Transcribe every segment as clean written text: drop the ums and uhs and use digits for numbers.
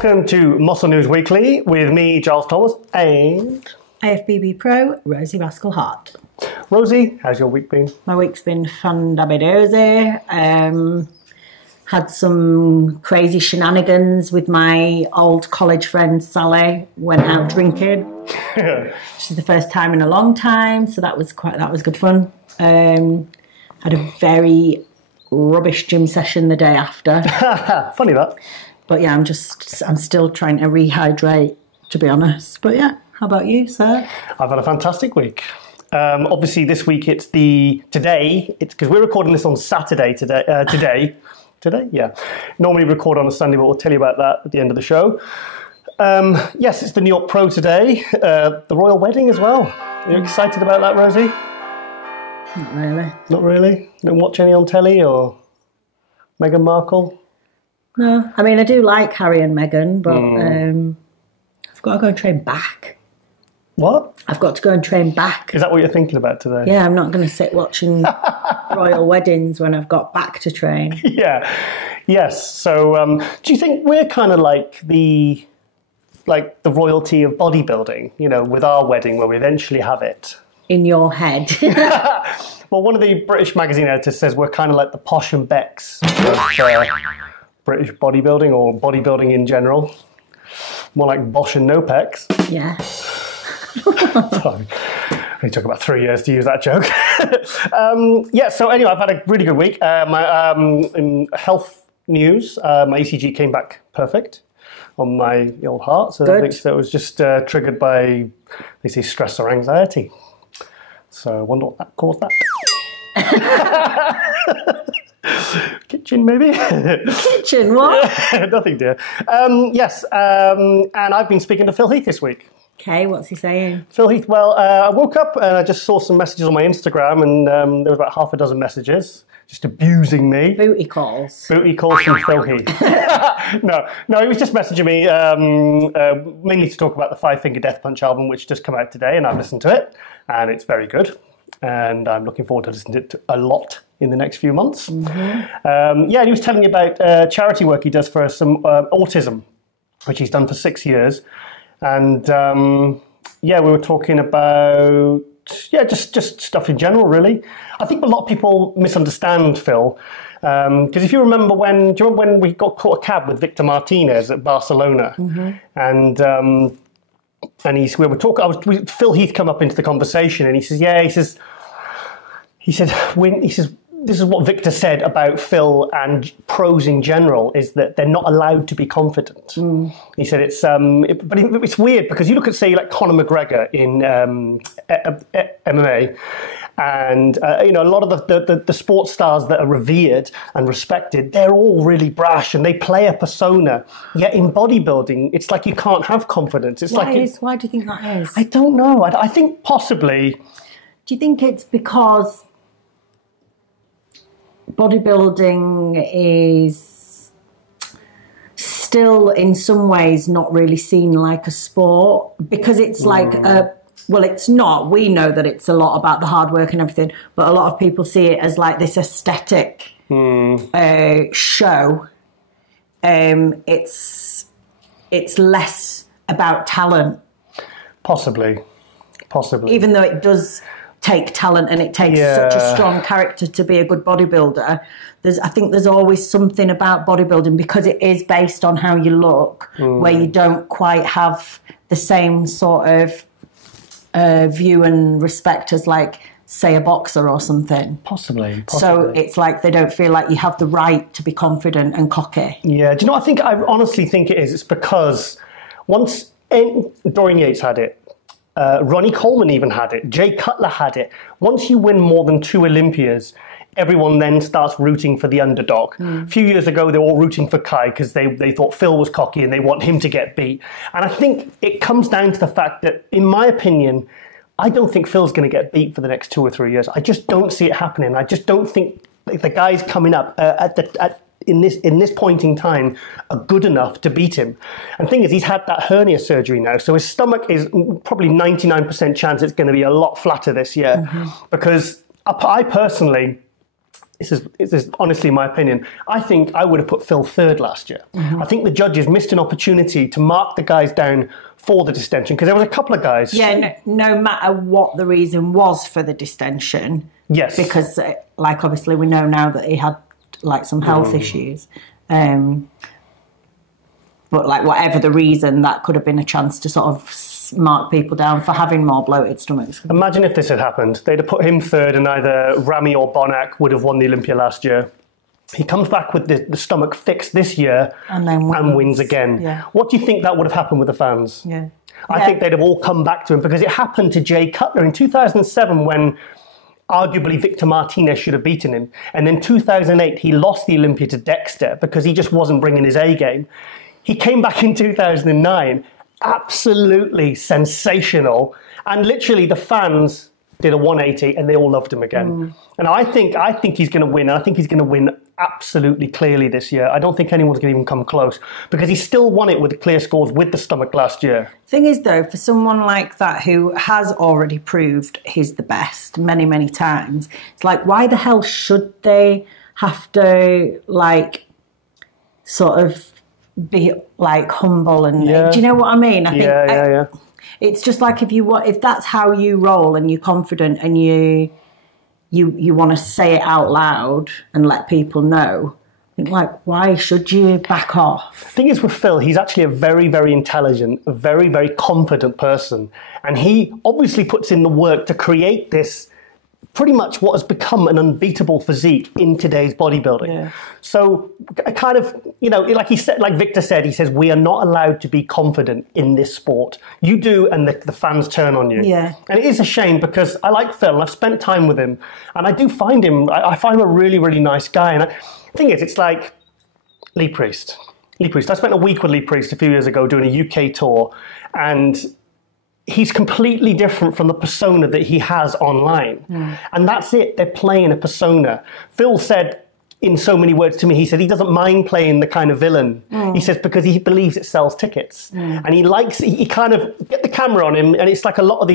Welcome to Muscle News Weekly with me, Giles Thomas, and AFBB Pro, Rosie Rascal Hart. Rosie, how's your week been? My week's been fandabidozy. Had some crazy shenanigans with my old college friend Sally. Went out drinking. Which is the first time in a long time, so that was good fun. Had a very rubbish gym session the day after. Funny that. But yeah, I'm still trying to rehydrate, to be honest. But yeah, how about you, sir? I've had a fantastic week. Obviously, this week it's because we're recording this on Saturday today. Today, yeah. Normally record on a Sunday, but we'll tell you about that at the end of the show. Yes, it's the New York Pro today. The royal wedding as well. Are you excited about that, Rosie? Not really. Not really? Don't watch any on telly or Meghan Markle? No. I mean, I do like Harry and Meghan, but I've got to go and train back. What? I've got to go and train back. Is that what you're thinking about today? Yeah, I'm not going to sit watching royal weddings when I've got back to train. Yeah. Yes. So do you think we're kind of like the royalty of bodybuilding, you know, with our wedding where we eventually have it? In your head. Well, one of the British magazine editors says we're kind of like the Posh and Becks of British bodybuilding or bodybuilding in general. More like Bosh and No Pecs. Yeah. Sorry. It took about 3 years to use that joke. Yeah, so anyway, I've had a really good week. In health news, my ECG came back perfect on my old heart. So I think that was just triggered by, they say, stress or anxiety. So I wonder what that caused that. Kitchen, maybe? Kitchen, what? Nothing, dear. Yes, and I've been speaking to Phil Heath this week. Okay, what's he saying? Phil Heath, well, I woke up and I just saw some messages on my Instagram, and there was about half a dozen messages just abusing me. Booty calls. Booty calls from Phil Heath. No, he was just messaging me mainly to talk about the Five Finger Death Punch album, which just come out today, and I've listened to it, and it's very good. And I'm looking forward to listening to it a lot in the next few months. Mm-hmm. Yeah, and he was telling me about charity work he does for some autism, which he's done for 6 years. And yeah, we were talking about just stuff in general, really. I think a lot of people misunderstand Phil because if you remember when we got caught a cab with Victor Martinez at Barcelona, mm-hmm. and we were talking. Phil Heath come up into the conversation, and he says, this is what Victor said about Phil and pros in general, is that they're not allowed to be confident. Mm. He said but it's weird because you look at, say, like Conor McGregor in MMA, and you know, a lot of the sports stars that are revered and respected, they're all really brash and they play a persona. Yet in bodybuilding, it's like you can't have confidence. It's why do you think that is? I don't know. I think possibly. Do you think it's because bodybuilding is still in some ways not really seen like a sport, because it's like well, it's not. We know that it's a lot about the hard work and everything, but a lot of people see it as like this aesthetic show. It's less about talent. Possibly. Even though it does take talent and it takes such a strong character to be a good bodybuilder, I think there's always something about bodybuilding, because it is based on how you look, where you don't quite have the same sort of view and respect as, like, say, a boxer or something. Possibly. So it's like they don't feel like you have the right to be confident and cocky. Yeah. Do you know what I honestly think it is? It's because once Dorian Yates had it, Ronnie Coleman even had it, Jay Cutler had it. Once you win more than 2 Olympias, everyone then starts rooting for the underdog. A few years ago, they were all rooting for Kai because they thought Phil was cocky and they want him to get beat. And I think it comes down to the fact that, in my opinion, I don't think Phil's going to get beat for the next 2 or 3 years. I just don't see it happening. I just don't think the guys coming up in this point in time are good enough to beat him. And the thing is, he's had that hernia surgery now, so his stomach is probably 99% chance it's going to be a lot flatter this year. Mm-hmm. Because I personally, this is honestly my opinion. I think I would have put Phil third last year. I think the judges missed an opportunity to mark the guys down for the distension, because there was a couple of guys. Yeah, no matter what the reason was for the distension. Yes. Because, like, obviously we know now that he had, like, some health issues. But, like, whatever the reason, that could have been a chance to sort of mark people down for having more bloated stomachs. Imagine if this had happened. They'd have put him third and either Ramy or Bonac would have won the Olympia last year. He comes back with the stomach fixed this year and wins again. Yeah. What do you think that would have happened with the fans? Yeah. I think they'd have all come back to him, because it happened to Jay Cutler in 2007 when arguably Victor Martinez should have beaten him. And in 2008, he lost the Olympia to Dexter because he just wasn't bringing his A game. He came back in 2009, absolutely sensational. And literally the fans did a 180 and they all loved him again. And I think he's going to win. I think he's going to win absolutely clearly this year. I don't think anyone's going to even come close, because he still won it with clear scores with the stomach last year. Thing is, though, for someone like that who has already proved he's the best many, many times, it's like, why the hell should they have to, like, sort of be, like, humble and... Do you know what I mean? I think it's just like, if that's how you roll and you're confident and you want to say it out loud and let people know, like, why should you back off? The thing is with Phil, he's actually a very, very intelligent, a very, very confident person. And he obviously puts in the work to create this pretty much what has become an unbeatable physique in today's bodybuilding. Yeah. So kind of, you know, like he said, like Victor said, he says, we are not allowed to be confident in this sport. You do, and the fans turn on you. Yeah. And it is a shame, because I like Phil and I've spent time with him, and I do find him, I find him a really, really nice guy. And the thing is, it's like Lee Priest. I spent a week with Lee Priest a few years ago doing a UK tour, and he's completely different from the persona that he has online. And that's it. They're playing a persona. Phil said in so many words to me, he said he doesn't mind playing the kind of villain. He says because he believes it sells tickets. And he kind of get the camera on him, and it's like a lot of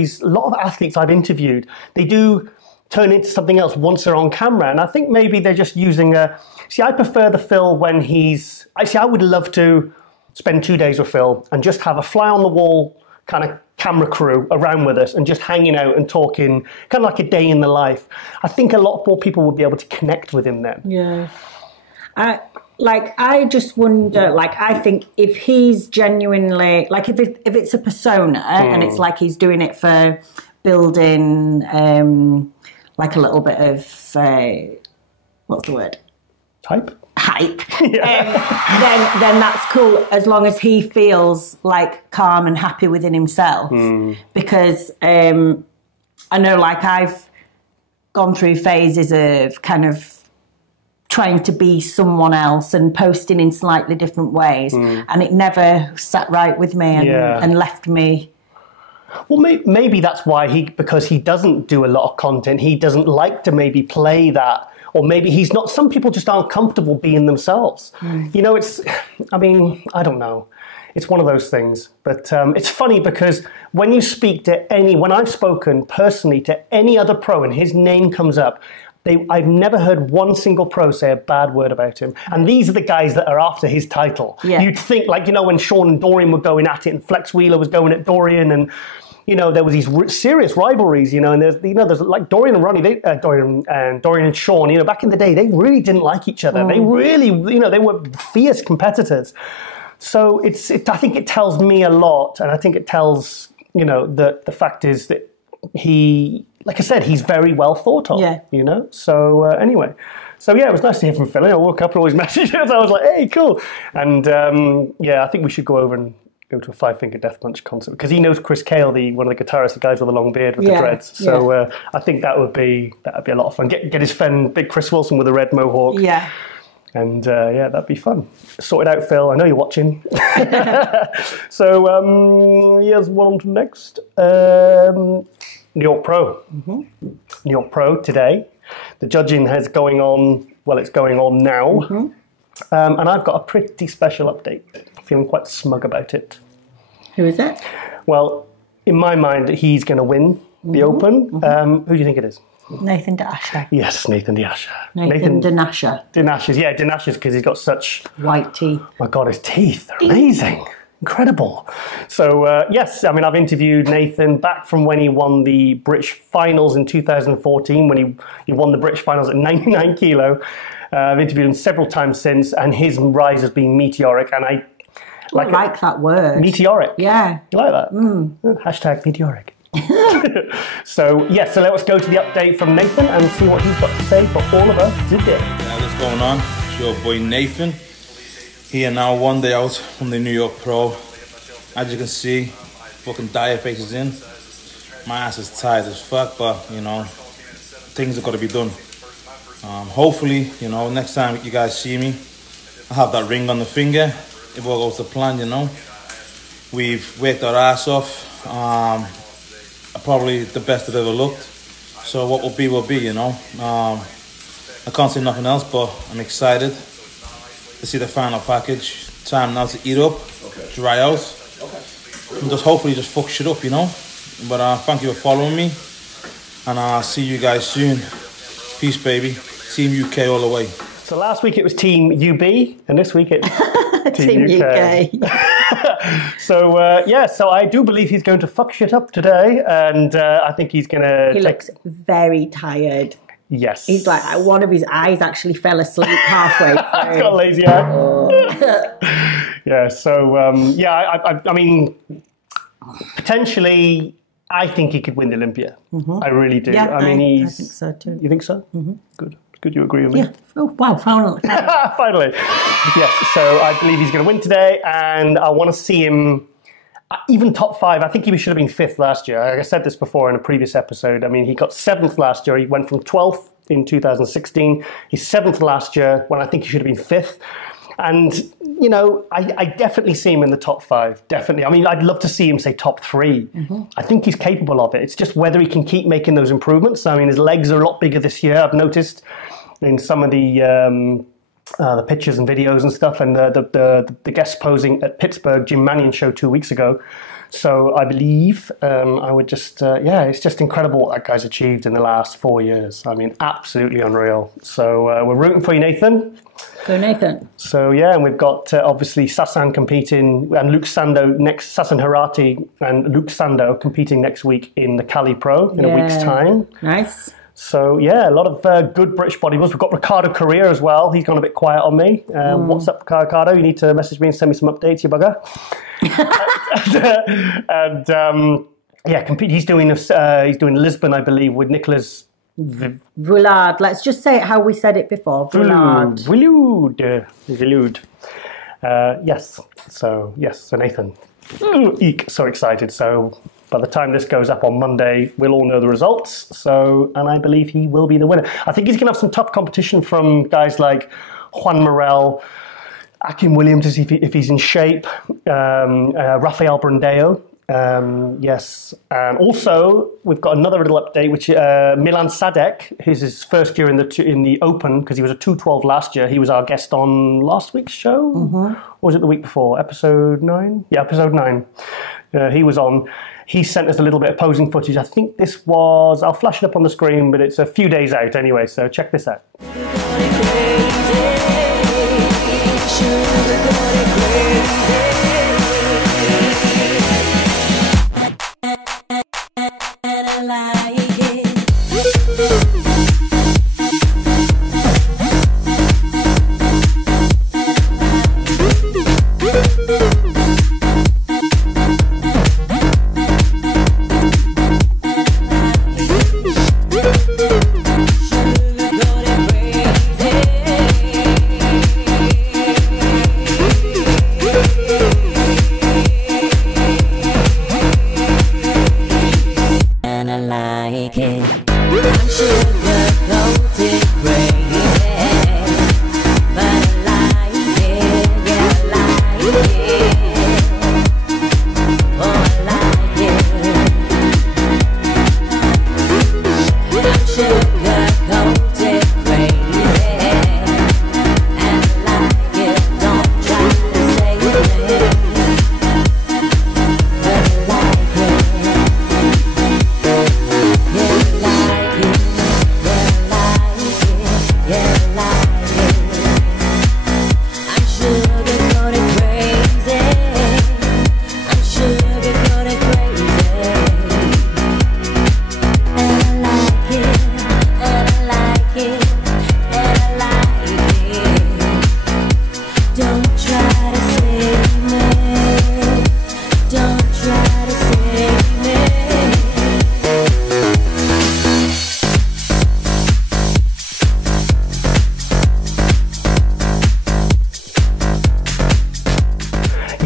athletes I've interviewed, they do turn into something else once they're on camera. And I think maybe they're just using I prefer the Phil when I would love to spend 2 days with Phil and just have a fly on the wall kind of camera crew around with us and just hanging out and talking, kind of like a day in the life. I think a lot more people would be able to connect with him then. Yeah. I just wonder, like, I think if he's genuinely, like, if it's a persona and it's like he's doing it for building, like, a little bit of, what's the word? Hype, then that's cool, as long as he feels like calm and happy within himself. Because I know, like, I've gone through phases of kind of trying to be someone else and posting in slightly different ways, and it never sat right with me and left me. Well, maybe that's why because he doesn't do a lot of content, he doesn't like to maybe play that. Or maybe he's not, some people just aren't comfortable being themselves. You know, I don't know. It's one of those things. But it's funny because when I've spoken personally to any other pro and his name comes up, I've never heard one single pro say a bad word about him. And these are the guys that are after his title. Yeah. You'd think, like, you know, when Sean and Dorian were going at it and Flex Wheeler was going at Dorian, and you know, there was these serious rivalries, you know, and there's like Dorian and Ronnie, Dorian and Sean, you know, back in the day, they really didn't like each other. They really, you know, they were fierce competitors. So I think it tells me a lot, and I think it tells, you know, the fact is that he, like I said, he's very well thought of, you know. So anyway, so yeah, it was nice to hear from Phil. I woke up and all his messages. I was like, hey, cool. And I think we should go over and go to a 5 Finger Death Punch concert, because he knows Chris Cale, one of the guitarists, the guys with the long beard with the dreads. So I think that'd be a lot of fun. Get his friend Big Chris Wilson with a red mohawk. Yeah. And that'd be fun. Sort it out, Phil. I know you're watching. So here's one on to next. New York Pro. New York Pro today. The judging is going on. Well, it's going on now. And I've got a pretty special update. Feeling quite smug about it. Who is it? Well, in my mind, he's going to win the Open. Who do you think it is? Nathan D'Asher. Yes, Nathan D'Asher. Nathan D'Asher. Yeah, D'Asher's because he's got such... white teeth. My God, his teeth are amazing. Incredible. So, yes, I mean, I've interviewed Nathan back from when he won the British Finals in 2014, when he won the British Finals at 99 kilo. I've interviewed him several times since, and his rise has been meteoric, and I like that word. Meteoric. Yeah. You like that? Hashtag meteoric. So let's go to the update from Nathan and see what he's got to say for all of us today. Yeah, what's going on? It's your boy Nathan. Here now, one day out from the New York Pro. As you can see, fucking dire face is in. My ass is tired as fuck, but you know, things are got to be done. Hopefully, you know, next time you guys see me, I have that ring on the finger. If all goes to plan, you know. We've worked our ass off. Probably the best I've ever looked. So what will be, you know. I can't say nothing else, but I'm excited to see the final package. Time now to eat up, dry out, and just hopefully just fuck shit up, you know. But thank you for following me, and I'll see you guys soon. Peace, baby. Team UK all the way. So last week it was Team UB, and this week it's Team UK. So I do believe he's going to fuck shit up today, and I think he's going to... He looks very tired. Yes. He's like, one of his eyes actually fell asleep halfway through. He's got a lazy eye. Yeah, so, I mean, potentially, I think he could win the Olympia. I really do. Yeah, I mean, I think so too. You think so? Good. Good, you agree with me? Yeah. Oh, wow, finally. Finally. Yes, so I believe he's going to win today, and I want to see him even top 5. I think he should have been 5th last year. Like I said this before in a previous episode. I mean, he got 7th last year. He went from 12th in 2016. He's 7th last year when I think he should have been 5th. And, you know, I definitely see him in the top 5. Definitely. I mean, I'd love to see him, say, top 3. I think he's capable of it. It's just whether he can keep making those improvements. I mean, his legs are a lot bigger this year, I've noticed, in some of the pictures and videos and stuff, and the guest posing at Pittsburgh Jim Mannion show 2 weeks ago. So I believe I would just, it's just incredible what that guy's achieved in the last 4 years. I mean, absolutely unreal. So we're rooting for you, Nathan. Go, Nathan. So, and we've got, obviously, Sasan competing, and Luke Sando next, Sasan Harati and Luke Sando competing next week in the Cali Pro in a week's time. Nice. So, a lot of good British bodybuilders. We've got Ricardo Correa as well. He's gone a bit quiet on me. What's up, Ricardo? You need to message me and send me some updates, you bugger. He's doing Lisbon, I believe, with Nicholas Voulard. Let's just say it how we said it before. Voulard. Voulard. Yes. So Nathan. Eek, so excited. So by the time this goes up on Monday, we'll all know the results. And I believe he will be the winner. I think he's going to have some tough competition from guys like Juan Morel, Akim Williams to see if he's in shape, Rafael Brandeo. Yes. And also, we've got another little update, which Milan Sadek, who's his first year in the Open, because he was a 212 last year. He was our guest on last week's show. Or was it the week before? Episode 9? Yeah, episode 9. He was on. He sent us a little bit of posing footage. I think this was, I'll flash it up on the screen, but it's a few days out anyway, so check this out.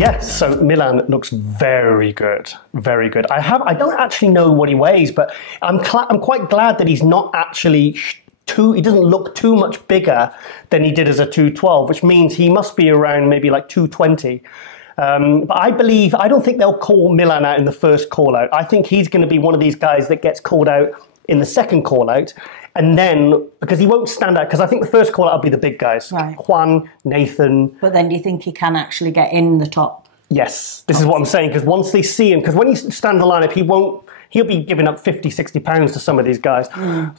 Yes, so Milan looks very good, very good. I don't actually know what he weighs, but I'm quite glad that he's not actually he doesn't look too much bigger than he did as a 212, which means he must be around maybe like 220. But I don't think they'll call Milan out in the first call out. I think he's going to be one of these guys that gets called out in the second call out. And then, because he won't stand out, because I think the first call out will be the big guys. Right. Juan, Nathan. But then do you think he can actually get in the top? Yes, this is what I'm saying, because once they see him, because when he stands the lineup, he'll be giving up 50, 60 pounds to some of these guys.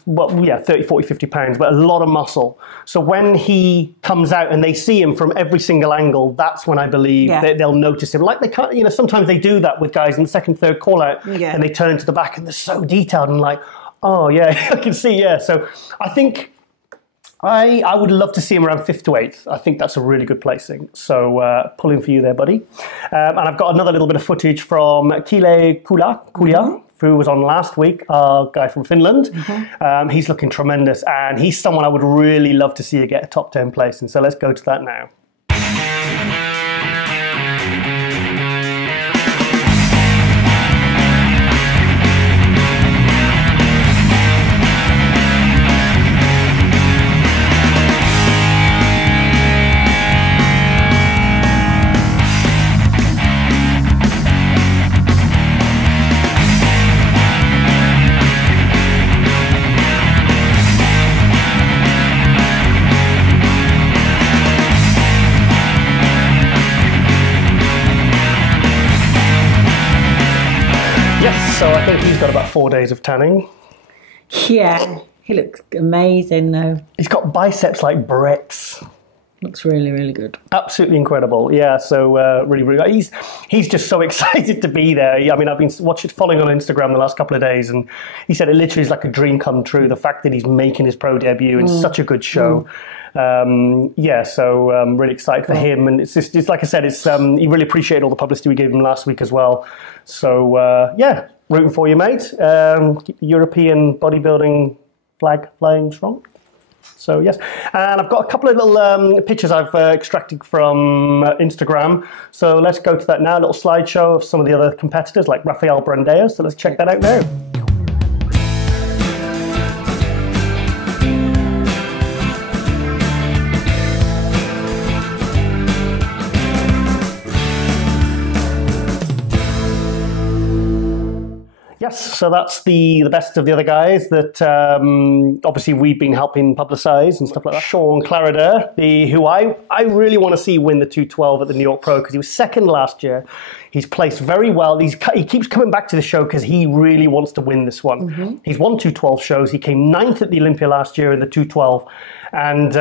Well, yeah, 30, 40, 50 pounds, but a lot of muscle. So when he comes out and they see him from every single angle, that's when I believe they'll notice him. Like they can't, sometimes they do that with guys in the second, third call out, and they turn to the back and they're so detailed and like, oh yeah, I can see, yeah. So I think I would love to see him around 5th to 8th. I think that's a really good placing. So pulling for you there, buddy. And I've got another little bit of footage from Kile Kulia, who was on last week, our guy from Finland. He's looking tremendous, and he's someone I would really love to see get a top 10 placing. So let's go to that now. So I think he's got about 4 days of tanning. Yeah, he looks amazing though. He's got biceps like bricks. Looks really, really good. Absolutely incredible. Yeah, so really, really, he's just so excited to be there. I mean, I've been following on Instagram the last couple of days, and he said it literally is like a dream come true. The fact that he's making his pro debut in such a good show. Yeah, so I'm really excited for him, and it's like I said, he really appreciated all the publicity we gave him last week as well. So yeah, rooting for you, mate. Keep the European bodybuilding flag flying strong. So yes, and I've got a couple of little pictures I've extracted from Instagram. So let's go to that now. A little slideshow of some of the other competitors like Rafael Brandeo. So let's check that out now. Yes, so that's the best of the other guys that obviously we've been helping publicise and stuff like that. Sean Clarida, who I really want to see win the 212 at the New York Pro because he was second last year. He's placed very well. He keeps coming back to the show because he really wants to win this one. He's won 212 shows. He came 9th at the Olympia last year in the 212. And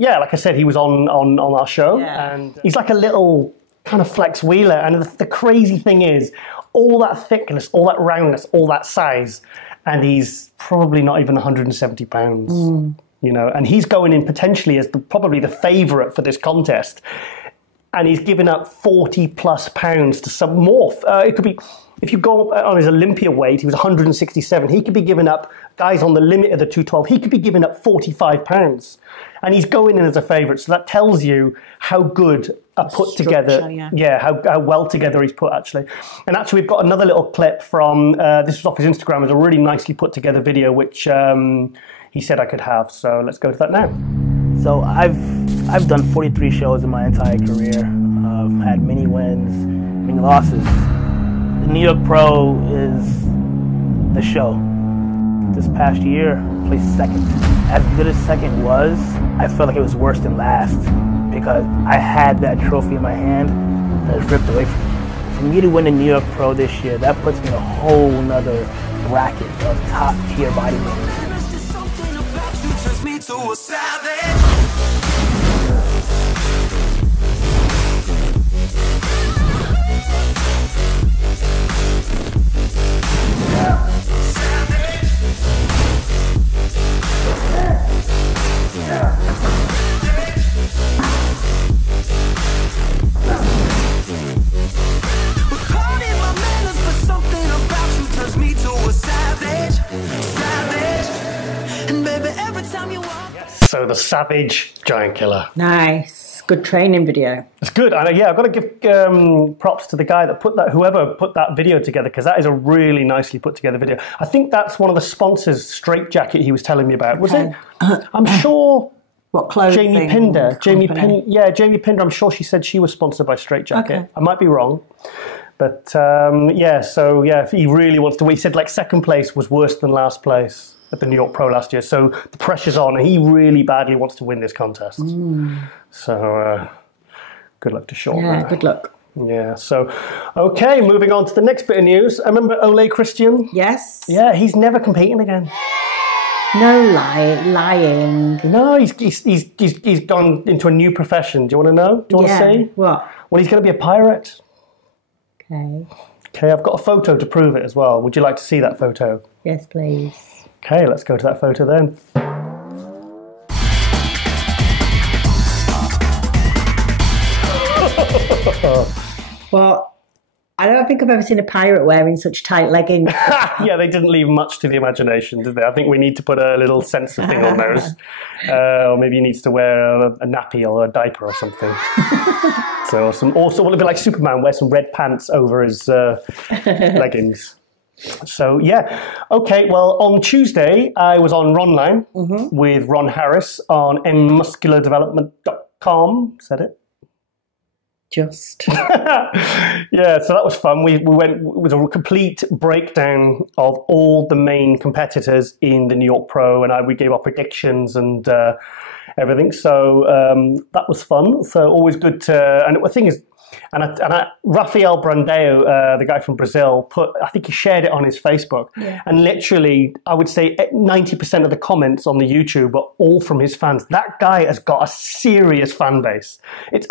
yeah, like I said, he was on our show. Yeah. And he's like a little kind of flex wheeler. And the crazy thing is, all that thickness, all that roundness, all that size, and he's probably not even 170 pounds, you know, and he's going in potentially as probably the favourite for this contest, and he's giving up 40 plus pounds to some more. It could be, if you go on his Olympia weight, he was 167, he could be giving up, guys on the limit of the 212, he could be giving up 45 pounds, and he's going in as a favourite, so that tells you how good a put together, how well together he's put actually. And actually we've got another little clip from, this was off his Instagram, it's a really nicely put together video which he said I could have, so let's go to that now. So I've done 43 shows in my entire career, had many wins, many losses. The New York Pro is the show. This past year, I placed second. As good as second was, I felt like it was worse than last because I had that trophy in my hand that was ripped away from me. For me to win the New York Pro this year, that puts me in a whole nother bracket of top tier bodybuilders. So the Savage Giant Killer. Nice. good training video. It's good. And yeah, I've got to give props to the guy that whoever put that video together, because that is a really nicely put together video. I think that's one of the sponsors, Straight Jacket, he was telling me about. Was it? I'm sure. What clothing? Jamie Pinder. Jamie Pinder. I'm sure she said she was sponsored by Straight Jacket. Okay. I might be wrong. But if he really wants to win, he said like second place was worse than last place at the New York Pro last year. So the pressure's on. He really badly wants to win this contest. So good luck to Sean. Yeah, good luck. Yeah, so, okay, moving on to the next bit of news. I remember Ole Christian? Yes. Yeah, he's never competing again. No lying. No, he's gone into a new profession. Do you want to know? Do you want to say? What? Well, he's going to be a pirate. Okay. Okay, I've got a photo to prove it as well. Would you like to see that photo? Yes, please. Okay, let's go to that photo then. Well, I don't think I've ever seen a pirate wearing such tight leggings. Yeah, they didn't leave much to the imagination, did they? I think we need to put a little sensor thing on those. Or maybe he needs to wear a nappy or a diaper or something. Also, will it be like Superman, wear some red pants over his leggings? So, yeah. Okay, well, on Tuesday, I was on Ronline with Ron Harris on musculardevelopment.com. Said it? Just. Yeah, so that was fun. We went with a complete breakdown of all the main competitors in the New York Pro, and we gave our predictions and everything. So that was fun. So always good to. And the thing is, Rafael Brandao, the guy from Brazil, I think he shared it on his Facebook, and literally, I would say 90% of the comments on the YouTube are all from his fans. That guy has got a serious fan base. It's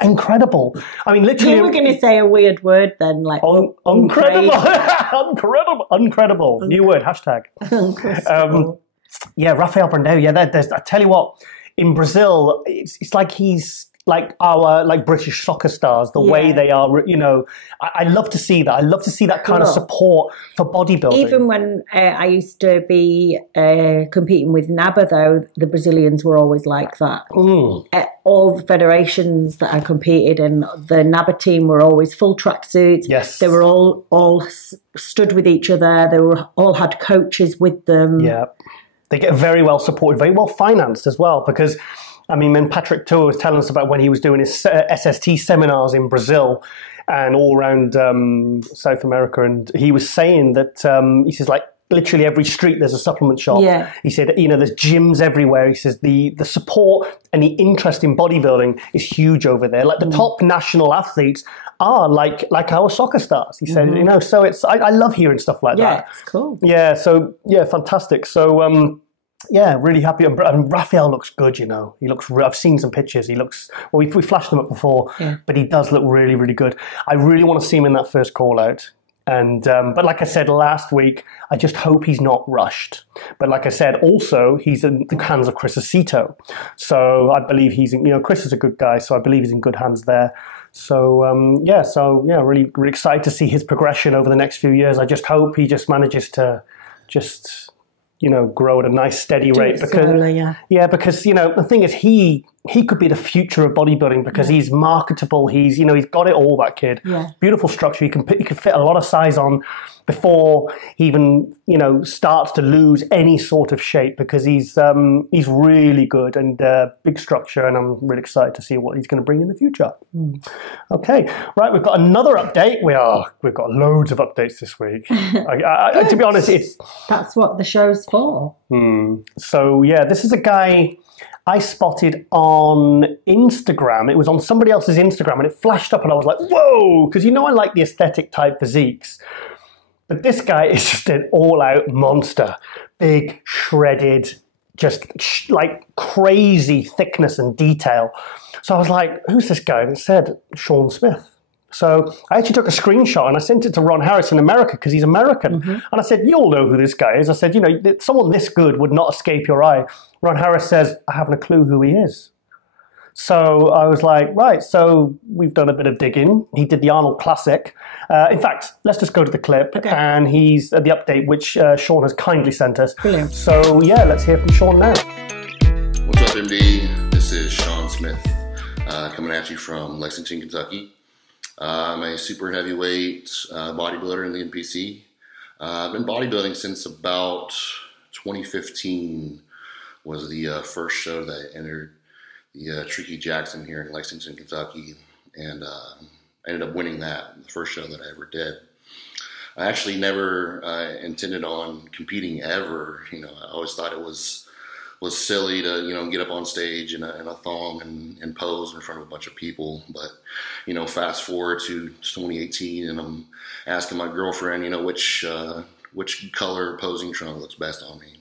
incredible. I mean, literally. You were going to say a weird word then, like incredible, uncredible. New word, hashtag. Yeah, Rafael Brandao. Yeah, I tell you what, in Brazil, it's like he's like our British soccer stars, the way they are, you know. I love to see that. I love to see that kind of support for bodybuilding. Even when I used to be competing with NABA, though, the Brazilians were always like that. All the federations that I competed in, the NABA team were always full tracksuits. Yes. They were all stood with each other. They all had coaches with them. Yeah. They get very well supported, very well financed as well, because I mean, when Patrick Tour was telling us about when he was doing his SST seminars in Brazil and all around South America, and he was saying that, he says, like, literally every street there's a supplement shop. Yeah. He said, you know, there's gyms everywhere. He says the support and the interest in bodybuilding is huge over there. Like the top national athletes are like our soccer stars. He said, you know, so I love hearing stuff like that. Yeah, it's cool. Yeah, so, yeah, fantastic. So, yeah, really happy. And Raphael looks good, you know. I've seen some pictures. He looks, well, we flashed them up before, but he does look really, really good. I really want to see him in that first call out. And but like I said last week, I just hope he's not rushed. But like I said, also he's in the hands of Chris Aceto, so I believe Chris is a good guy, so I believe he's in good hands there. So really, really excited to see his progression over the next few years. I just hope he just manages to grow at a nice steady rate, because because the thing is he could be the future of bodybuilding, because he's marketable. He's got it all, that kid. Yeah. Beautiful structure. He can fit a lot of size on before he even starts to lose any sort of shape, because he's really good and big structure, and I'm really excited to see what he's going to bring in the future. Okay, right, we've got another update. We've got loads of updates this week. To be honest, that's what the show's for. So yeah, this is a guy I spotted on Instagram. It was on somebody else's Instagram, and it flashed up, and I was like, whoa, because I like the aesthetic type physiques. But this guy is just an all-out monster. Big, shredded, just like crazy thickness and detail. So I was like, who's this guy? And it said, Sean Smith. So I actually took a screenshot and I sent it to Ron Harris in America, because he's American. And I said, you all know who this guy is. I said, someone this good would not escape your eye. Ron Harris says, I haven't a clue who he is. So I was like, right, so we've done a bit of digging. He did the Arnold Classic. In fact, let's just go to the clip. Okay. And he's the update, which Sean has kindly sent us. Brilliant. So yeah, let's hear from Sean now. What's up, MD? This is Sean Smith. coming at you from Lexington, Kentucky. I'm a super heavyweight bodybuilder in the NPC. I've been bodybuilding since about 2015 was the first show that I entered the Tricky Jackson here in Lexington, Kentucky, and I ended up winning that, the first show that I ever did. I actually never intended on competing ever. You know, I always thought it was silly to, you know, get up on stage in a thong and pose in front of a bunch of people. But, you know, fast forward to 2018, and I'm asking my girlfriend, you know, which color posing trunk looks best on me.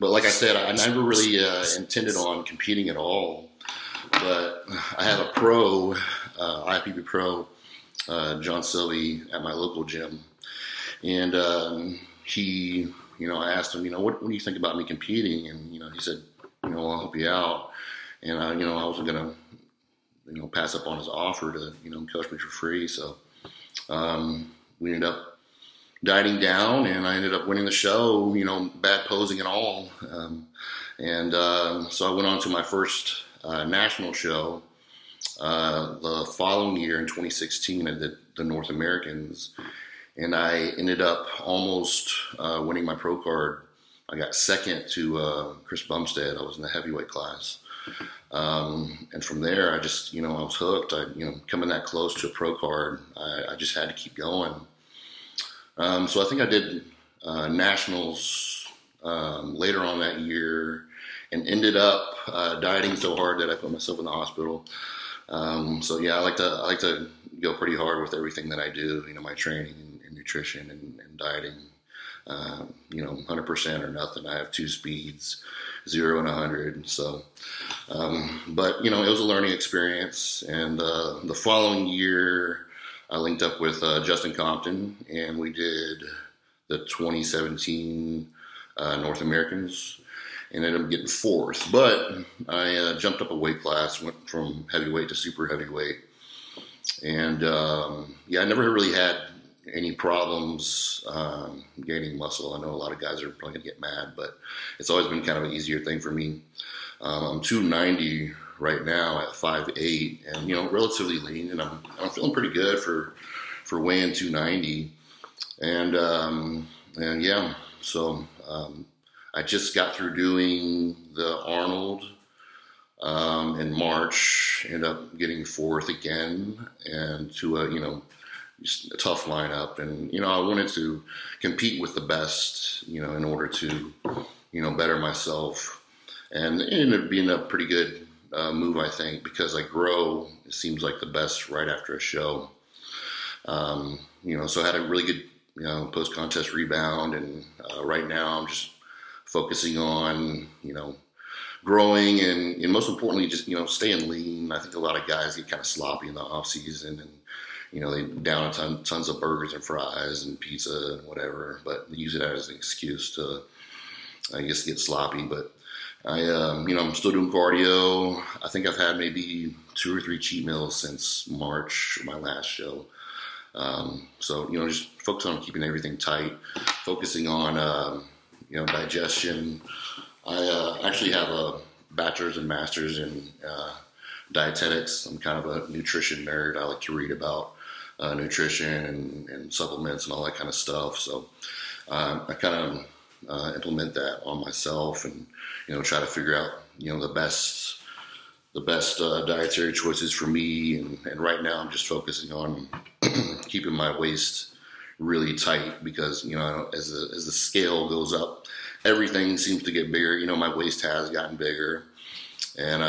But like I said, I never really intended on competing at all. But I have a pro, IFBB pro, John Sylvie, at my local gym, and he, you know, I asked him, you know, what do you think about me competing? And, you know, he said, you know, I'll help you out. And, you know, I wasn't going to, you know, pass up on his offer to, you know, coach me for free. So we ended up dieting down, and I ended up winning the show, you know, bad posing and all. So I went on to my first national show. The following year in 2016, I did the North Americans. And I ended up almost winning my pro card. I got second to Chris Bumstead. I was in the heavyweight class. And from there, I just, you know, I was hooked. You know, coming that close to a pro card, I just had to keep going. So I think I did nationals later on that year, and ended up dieting so hard that I put myself in the hospital. So yeah, I like to go pretty hard with everything that I do. You know, my training and nutrition and dieting. You know, 100% or nothing. I have 2 speeds, 0 and 100. So, but you know, it was a learning experience. And the following year, I linked up with Justin Compton, and we did the 2017 North Americans, and ended up getting 4th. But I jumped up a weight class, went from heavyweight to super heavyweight. And yeah, I never really had any problems gaining muscle. I know a lot of guys are probably gonna get mad, but it's always been kind of an easier thing for me. I'm 290 right now at 5'8", and you know, relatively lean, and I'm feeling pretty good for weighing 290. And yeah, so I just got through doing the Arnold in March, ended up getting 4th again, and to a, you know, just a tough lineup. And, you know, I wanted to compete with the best, you know, in order to, you know, better myself. And it ended up being a pretty good move, I think, because I grow, it seems like the best right after a show. You know, so I had a really good, you know, post-contest rebound. And right now I'm just focusing on, you know, growing and most importantly, just, you know, staying lean. I think a lot of guys get kind of sloppy in the off season, and, you know, they down tons of burgers and fries and pizza and whatever, but they use it as an excuse to, I guess, get sloppy. But I, you know, I'm still doing cardio. I think I've had maybe 2 or 3 cheat meals since March, my last show. So, you know, just focus on keeping everything tight, focusing on, you know, digestion. I actually have a bachelor's and master's in dietetics. I'm kind of a nutrition nerd. I like to read about nutrition and supplements and all that kind of stuff. So I kind of implement that on myself, and, you know, try to figure out, you know, the best dietary choices for me. And right now I'm just focusing on keeping my waist really tight, because, you know, as the scale goes up, everything seems to get bigger. You know, my waist has gotten bigger, and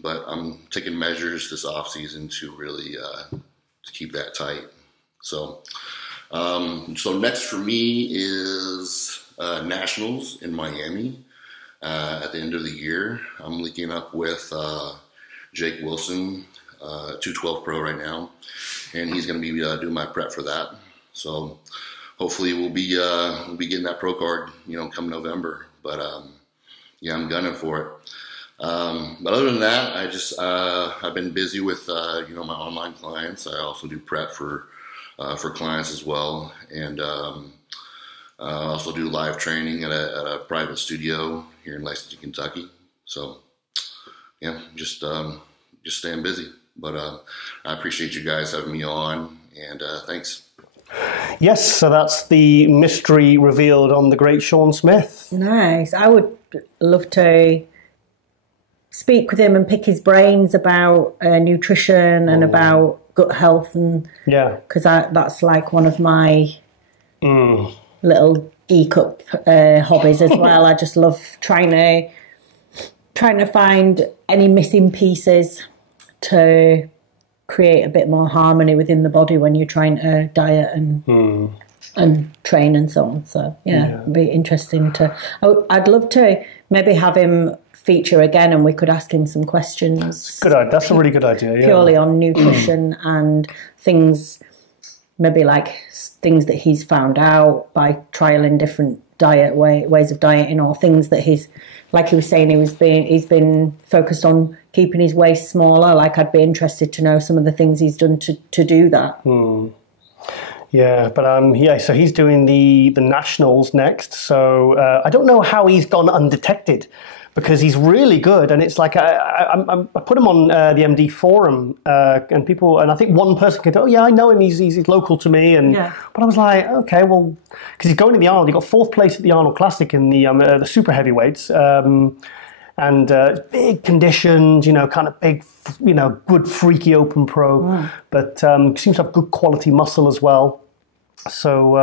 but I'm taking measures this off season to really to keep that tight. So so next for me is nationals in Miami at the end of the year. I'm linking up with Jake Wilson, 212 Pro right now, and he's going to be doing my prep for that. So hopefully we'll be getting that pro card, you know, come November. But yeah, I'm gunning for it. But other than that, I just I've been busy with you know, my online clients. I also do prep for clients as well, and I also do live training at a private studio here in Lexington, Kentucky. So yeah, just staying busy. But I appreciate you guys having me on, and thanks. Yes, so that's the mystery revealed on the great Sean Smith. Nice. I would love to speak with him and pick his brains about nutrition and about gut health, and because that's like one of my little geek up hobbies as well. I just love trying to find any missing pieces to create a bit more harmony within the body when you're trying to diet and train and so on. So it'd be interesting to. I'd love to maybe have him feature again, and we could ask him some questions. Good, that's a really good idea. Yeah. Purely on nutrition and things, maybe like things that he's found out by trialing different ways of dieting, or things that he's, like he was saying, he's been focused on keeping his waist smaller. Like, I'd be interested to know some of the things he's done to do that. Yeah, but so he's doing the Nationals next. So I don't know how he's gone undetected, because he's really good. And it's like I put him on the MD forum, and I think one person could, oh yeah, I know him. He's local to me. But I was like, okay, well, because he's going to the Arnold. He got 4th place at the Arnold Classic in the super heavyweights. And big conditions, kind of big, good freaky open pro, but seems to have good quality muscle as well. So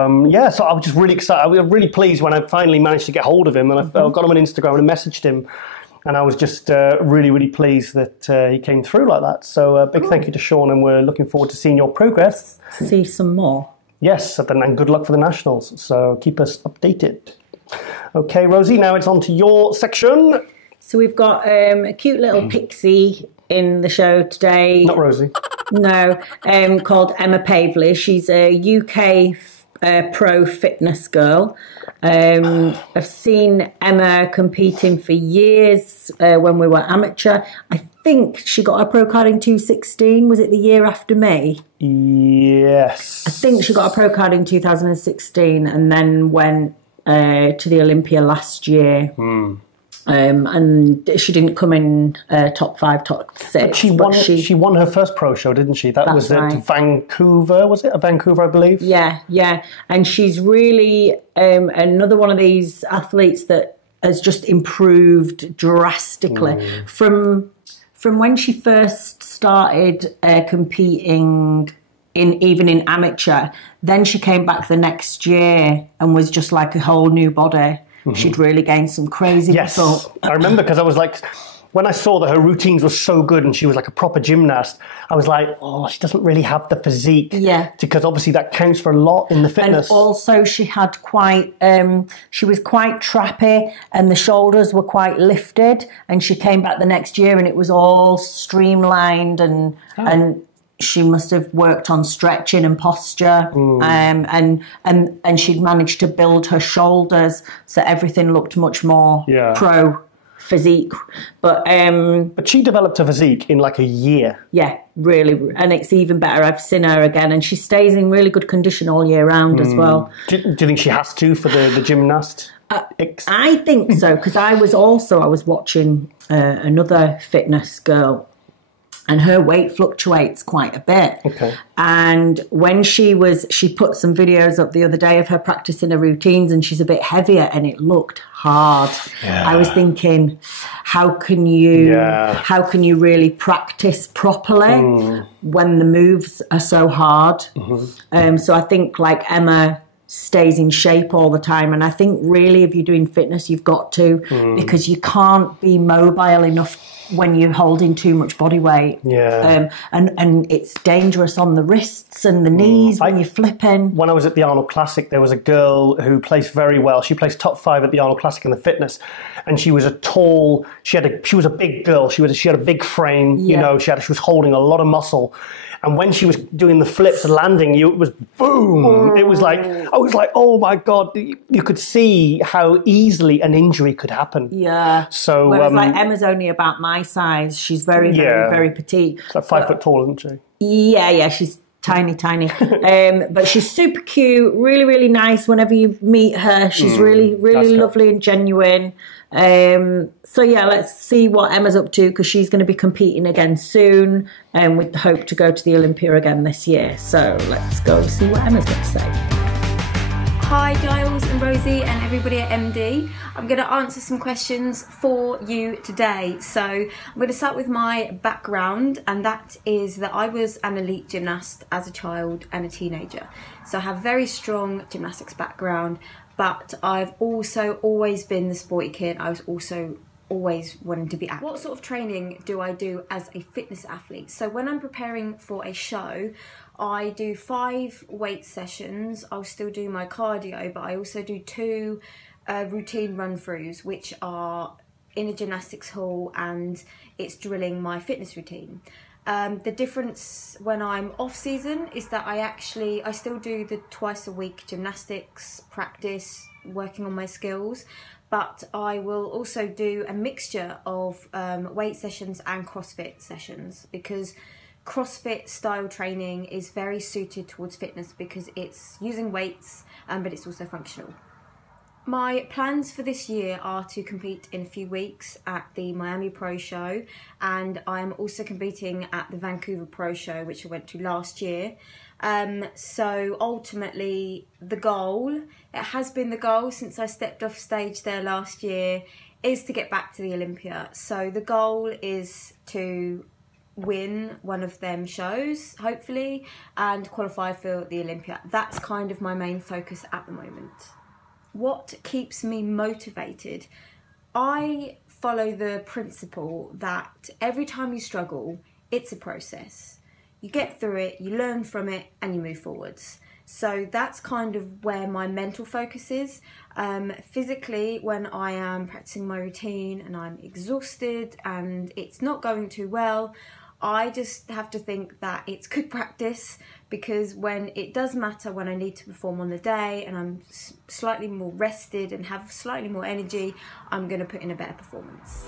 so I was just really excited. I was really pleased when I finally managed to get hold of him, and I got him on Instagram and messaged him, and I was just really, really pleased that he came through like that. So big thank you to Sean, and we're looking forward to seeing your progress. See some more. Yes, and good luck for the Nationals. So keep us updated. Okay, Rosie, now it's on to your section. So we've got a cute little pixie in the show today. Not Rosie. No, called Emma Pavley. She's a UK pro fitness girl. I've seen Emma competing for years when we were amateur. I think she got her pro card in 2016. Was it the year after me? Yes. I think she got her pro card in 2016 and then went to the Olympia last year. And she didn't come in top 5, top 6. She won her first pro show, didn't she? That was at Vancouver, was it? Vancouver, I believe. Yeah. And she's really another one of these athletes that has just improved drastically from when she first started competing even in amateur. Then she came back the next year and was just like a whole new body. She'd really gained some crazy muscle. I remember, because I was like, when I saw that her routines were so good and she was like a proper gymnast, I was like, oh, she doesn't really have the physique. Yeah. Because obviously that counts for a lot in the fitness. And also she had she was quite trappy and the shoulders were quite lifted, and she came back the next year and it was all streamlined and she must have worked on stretching and posture, and she'd managed to build her shoulders so everything looked much more pro physique. But she developed a physique in like a year. Yeah, really, and it's even better. I've seen her again, and she stays in really good condition all year round as well. Do you think she has to for the gymnast? I think so, because I was watching another fitness girl. And her weight fluctuates quite a bit. Okay. And when she put some videos up the other day of her practicing her routines, and she's a bit heavier, and it looked hard. Yeah. I was thinking, how can you really practice properly when the moves are so hard? So I think like Emma stays in shape all the time, and I think really if you're doing fitness, you've got to, because you can't be mobile enough when you're holding too much body weight. Yeah. And it's dangerous on the wrists and the knees when you're flipping. When I was at the Arnold Classic, there was a girl who placed very well. She placed top 5 at the Arnold Classic in the fitness, and she was she was a big girl. She had a big frame, she was holding a lot of muscle. And when she was doing the flips and landing, it was boom. It was like, I was like, oh my God. You could see how easily an injury could happen. Yeah. So, whereas like Emma's only about my size. She's very, very, very petite. She's like 5 foot tall, isn't she? Yeah. She's tiny. But she's super cute, really, really nice whenever you meet her. She's really, really lovely and genuine. So yeah, let's see what Emma's up to, because she's going to be competing again soon, with the hope to go to the Olympia again this year. So let's go and see what Emma's got to say. Hi Giles and Rosie and everybody at MD. I'm going to answer some questions for you today. So I'm going to start with my background, and that is that I was an elite gymnast as a child and a teenager. So I have a very strong gymnastics background, but I've also always been the sporty kid. I was also always wanting to be active. What sort of training do I do as a fitness athlete? So when I'm preparing for a show, I do 5 weight sessions. I'll still do my cardio, but I also do 2 routine run-throughs, which are in a gymnastics hall, and it's drilling my fitness routine. The difference when I'm off season is that I still do the twice a week gymnastics practice, working on my skills, but I will also do a mixture of weight sessions and CrossFit sessions, because CrossFit style training is very suited towards fitness because it's using weights, but it's also functional. My plans for this year are to compete in a few weeks at the Miami Pro Show, and I'm also competing at the Vancouver Pro Show, which I went to last year. So ultimately the goal, it has been the goal since I stepped off stage there last year, is to get back to the Olympia. So the goal is to win one of them shows, hopefully, and qualify for the Olympia. That's kind of my main focus at the moment. What keeps me motivated? I follow the principle that every time you struggle, it's a process. You get through it, you learn from it, and you move forwards. So that's kind of where my mental focus is. Physically, when I am practicing my routine and I'm exhausted and it's not going too well, I just have to think that it's good practice, because when it does matter, when I need to perform on the day and I'm slightly more rested and have slightly more energy, I'm going to put in a better performance.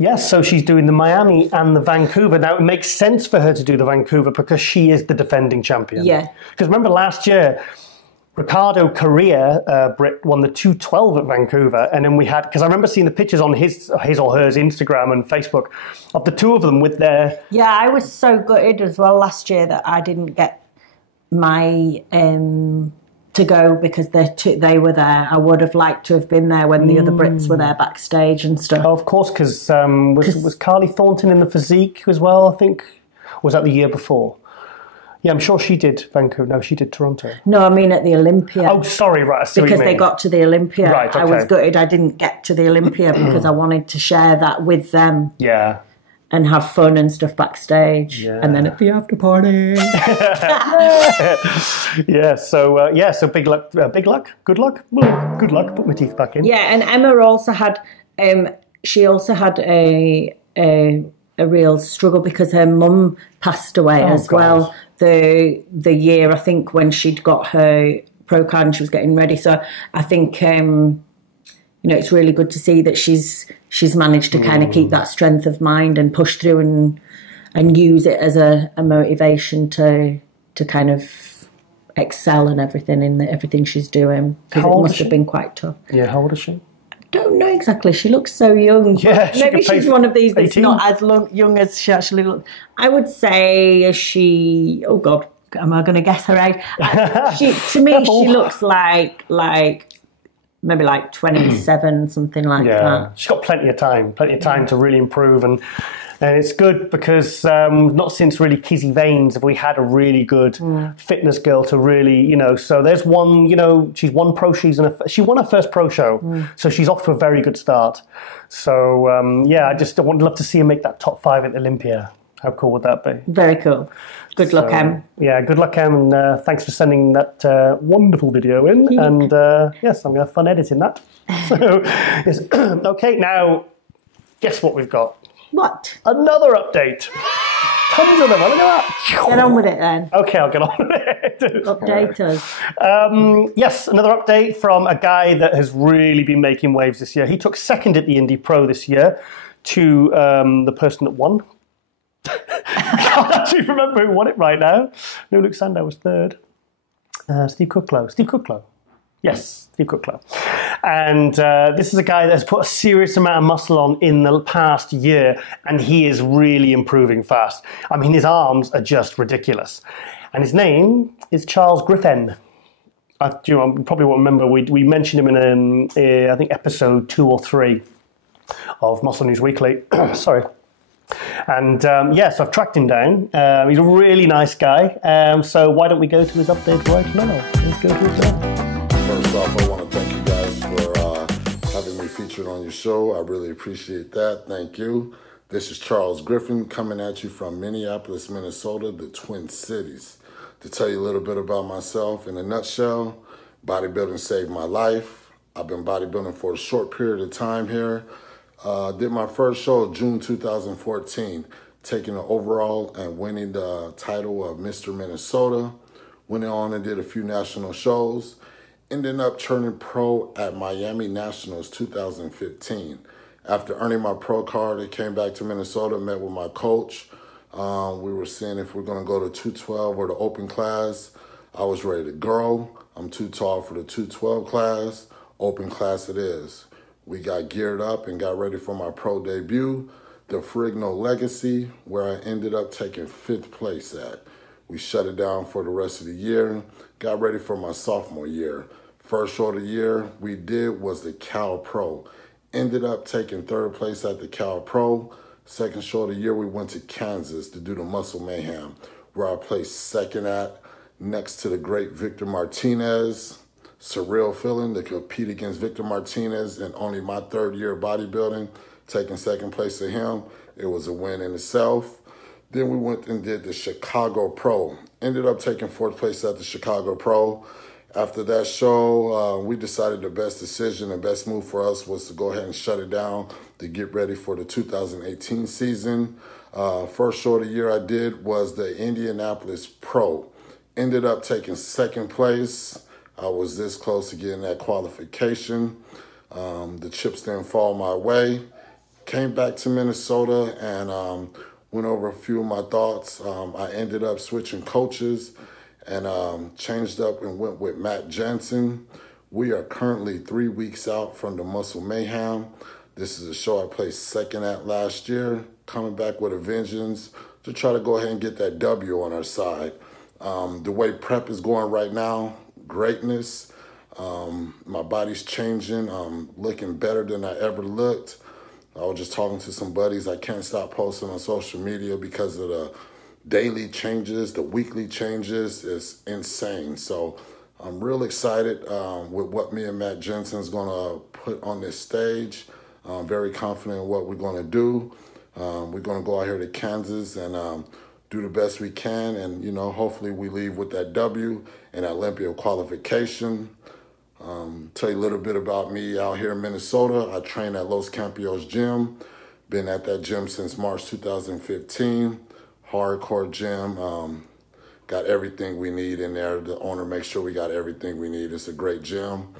Yes, so she's doing the Miami and the Vancouver. Now, it makes sense for her to do the Vancouver because she is the defending champion. Yeah. Because remember last year, Ricardo Correa, Brit, won the 212 at Vancouver. And then we had, because I remember seeing the pictures on his or hers Instagram and Facebook of the two of them with their... Yeah, I was so gutted as well last year that I didn't get my... to go because they were there. I would have liked to have been there when the other Brits were there backstage and stuff. Oh, of course, because was Carly Thornton in the physique as well, I think? Or was that the year before? Yeah, I'm sure she did Vancouver. No, she did Toronto. No, I mean at the Olympia. Oh, sorry, right. I see because what you mean. they got to the Olympia. Right, okay. I was gutted I didn't get to the Olympia because I wanted to share that with them. Yeah. And have fun and stuff backstage, and then at the after party. So big luck, good luck. Well, good luck. Put my teeth back in. Yeah, and Emma also had, she also had a real struggle because her mum passed away well. The year I think when she'd got her pro card and she was getting ready. So I think it's really good to see that she's managed to kind of keep that strength of mind and push through and use it as a motivation to kind of excel and everything in everything she's doing, because it must have been quite tough. Yeah, how old is she? I don't know exactly. She looks so young. Yeah, maybe she's one of these that's not as young as she actually looks. I would say she. Oh God, am I going to guess her age? To me, she looks like maybe like 27, something like that. She's got plenty of time to really improve. And it's good because not since really Kizzy Vanes have we had a really good fitness girl to really, you know, so there's one, you know, she's won pro, she won her first pro show, so she's off to a very good start. So, I just would love to see her make that top 5 at Olympia. How cool would that be? Very cool. Good luck, Em. Yeah, good luck, Em, and thanks for sending that wonderful video in. And yes, I'm going to have fun editing that. So, yes. Okay, now, guess what we've got? What? Another update. Tons of them. Look at that. Get on with it then. Okay, I'll get on with it. Update us. Yes, another update from a guy that has really been making waves this year. He took second at the Indie Pro this year to the person that won. I can't actually remember who won it right now. No, Luke Sandow was third. Steve Cooklow. Yes, Steve Cooklow. And this is a guy that has put a serious amount of muscle on in the past year, and he is really improving fast. I mean, his arms are just ridiculous. And his name is Charles Griffin. You probably won't remember, we mentioned him in, I think, episode 2 or 3 of Muscle News Weekly. Sorry. And yes, I've tracked him down. He's a really nice guy. So why don't we go to his update right now? Let's go to it now. First off, I want to thank you guys for having me featured on your show. I really appreciate that. Thank you. This is Charles Griffin coming at you from Minneapolis, Minnesota, the Twin Cities. To tell you a little bit about myself in a nutshell, bodybuilding saved my life. I've been bodybuilding for a short period of time here. Did my first show June 2014, taking the overall and winning the title of Mr. Minnesota. Went on and did a few national shows. Ended up turning pro at Miami Nationals 2015. After earning my pro card, I came back to Minnesota, met with my coach. We were seeing if we're going to go to 212 or the open class. I was ready to grow. I'm too tall for the 212 class. Open class it is. We got geared up and got ready for my pro debut, the Frigno Legacy, where I ended up taking 5th place at. We shut it down for the rest of the year, got ready for my sophomore year. First show of the year we did was the Cal Pro. Ended up taking 3rd place at the Cal Pro. Second show of the year we went to Kansas to do the Muscle Mayhem, where I placed 2nd at, next to the great Victor Martinez. Surreal feeling to compete against Victor Martinez in only my 3rd year of bodybuilding, taking 2nd place to him. It was a win in itself. Then we went and did the Chicago Pro. Ended up taking 4th place at the Chicago Pro. After that show, we decided the best decision, the best move for us was to go ahead and shut it down to get ready for the 2018 season. First show of the year I did was the Indianapolis Pro. Ended up taking 2nd place. I was this close to getting that qualification. The chips didn't fall my way. Came back to Minnesota and went over a few of my thoughts. I ended up switching coaches and changed up and went with Matt Jensen. We are currently 3 weeks out from the Muscle Mayhem. This is a show I placed 2nd at last year, coming back with a vengeance to try to go ahead and get that W on our side. The way prep is going right now, greatness. My body's changing. I'm looking better than I ever looked. I was just talking to some buddies. I can't stop posting on social media because of the daily changes, the weekly changes. It's insane. So I'm real excited with what me and Matt Jensen's going to put on this stage. I'm very confident in what we're going to do. We're going to go out here to Kansas and do the best we can, and hopefully we leave with that W and Olympia qualification. Tell you a little bit about me out here in Minnesota. I train at Los Campios Gym. Been at that gym since March 2015. Hardcore gym. Got everything we need in there. The owner makes sure we got everything we need. It's a great gym.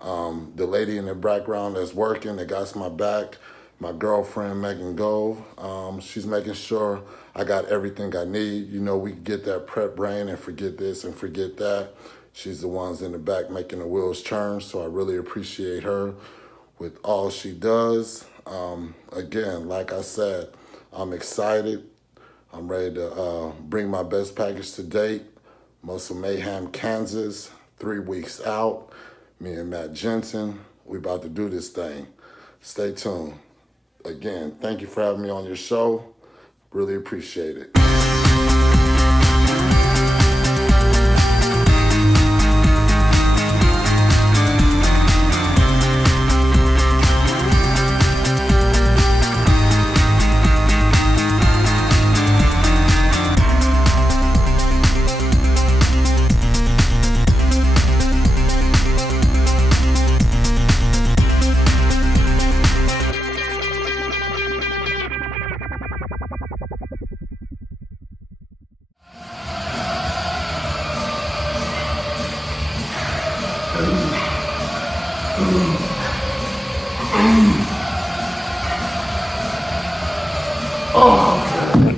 The lady in the background that's working, that got my back, my girlfriend, Megan Gove, she's making sure I got everything I need. We get that prep brain and forget this and forget that. She's the ones in the back making the wheels turn, so I really appreciate her with all she does. Again, like I said, I'm excited. I'm ready to bring my best package to date. Muscle Mayhem, Kansas, 3 weeks out. Me and Matt Jensen, we about to do this thing. Stay tuned. Again, thank you for having me on your show. Really appreciate it.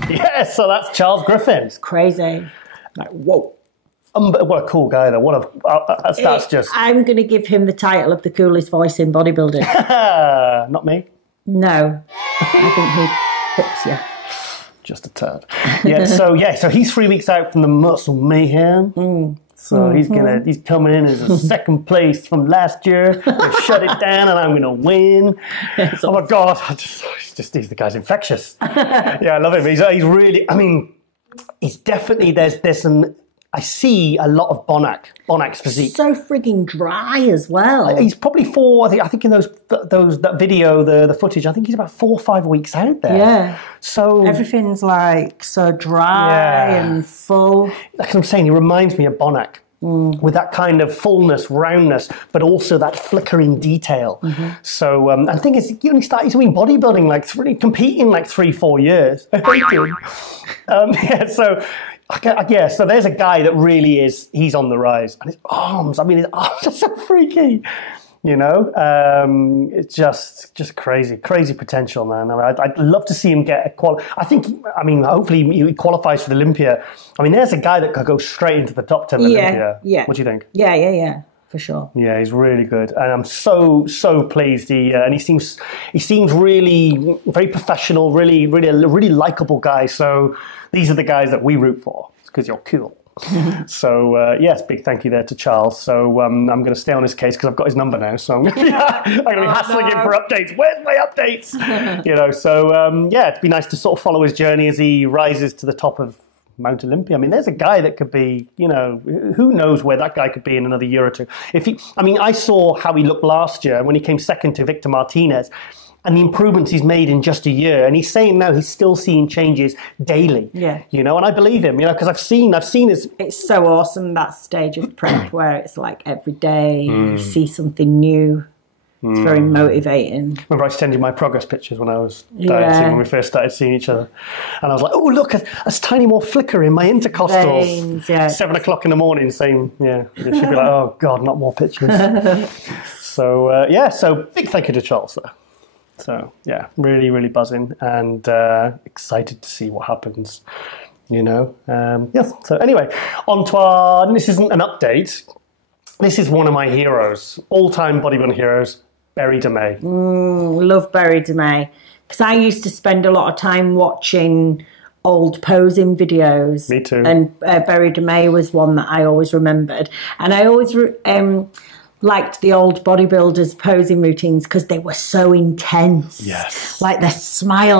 Yes, so that's Charles Griffin. It's crazy. Like, whoa. What a cool guy, though. That's just... I'm going to give him the title of the coolest voice in bodybuilding. Not me? No. I think he pips you. Just a tad. So he's 3 weeks out from the Muscle Mayhem. So he's coming in as a second place from last year. They shut it down, and I'm gonna win. Oh my god! The guy's infectious. Yeah, I love him. He's really. I mean, he's definitely there's some. I see a lot of Bonac's physique. So frigging dry as well. He's probably I think in that video, the footage, I think he's about 4 or 5 weeks out there. Yeah. So everything's like so dry and full. Like I'm saying, he reminds me of Bonac. With that kind of fullness, roundness, but also that flickering detail. So, and the thing is, he only started doing bodybuilding, like competing like 3-4 years. So there's a guy that really he's on the rise. And his arms are so freaky. You know, it's just crazy potential, man. I'd love to see him get hopefully he qualifies for the Olympia. I mean, there's a guy that could go straight into the top 10 of Olympia. Yeah. What do you think? Yeah, for sure. Yeah, he's really good, and I'm so pleased. He seems really very professional, really likable guy. So these are the guys that we root for because you're cool. So yes, big thank you there to Charles. So I'm going to stay on his case because I've got his number now. So I'm going to be hassling him for updates. Where's my updates? So it'd be nice to sort of follow his journey as he rises to the top of Mount Olympia. I mean, there's a guy that could be, who knows where that guy could be in another year or two. I saw how he looked last year when he came second to Victor Martinez. And the improvements he's made in just a year. And he's saying now he's still seeing changes daily. Yeah. And I believe him, because I've seen his... It's so awesome, that stage of prep where it's like every day you see something new. It's very motivating. Remember I sent you my progress pictures when I was dieting, when we first started seeing each other. And I was like, oh, look, a tiny more flicker in my intercostals. Veins, 7 o'clock in the morning saying, She'd be like, oh, God, not more pictures. So big thank you to Charles there. So, really, really buzzing and excited to see what happens, Yes, so anyway, on to this isn't an update. This is one of my heroes, all-time bodybuilding heroes, Barry DeMay. Love Barry DeMay. Because I used to spend a lot of time watching old posing videos. Me too. And Barry DeMay was one that I always remembered. And I always... liked the old bodybuilders' posing routines because they were so intense. Yes. Like their smile.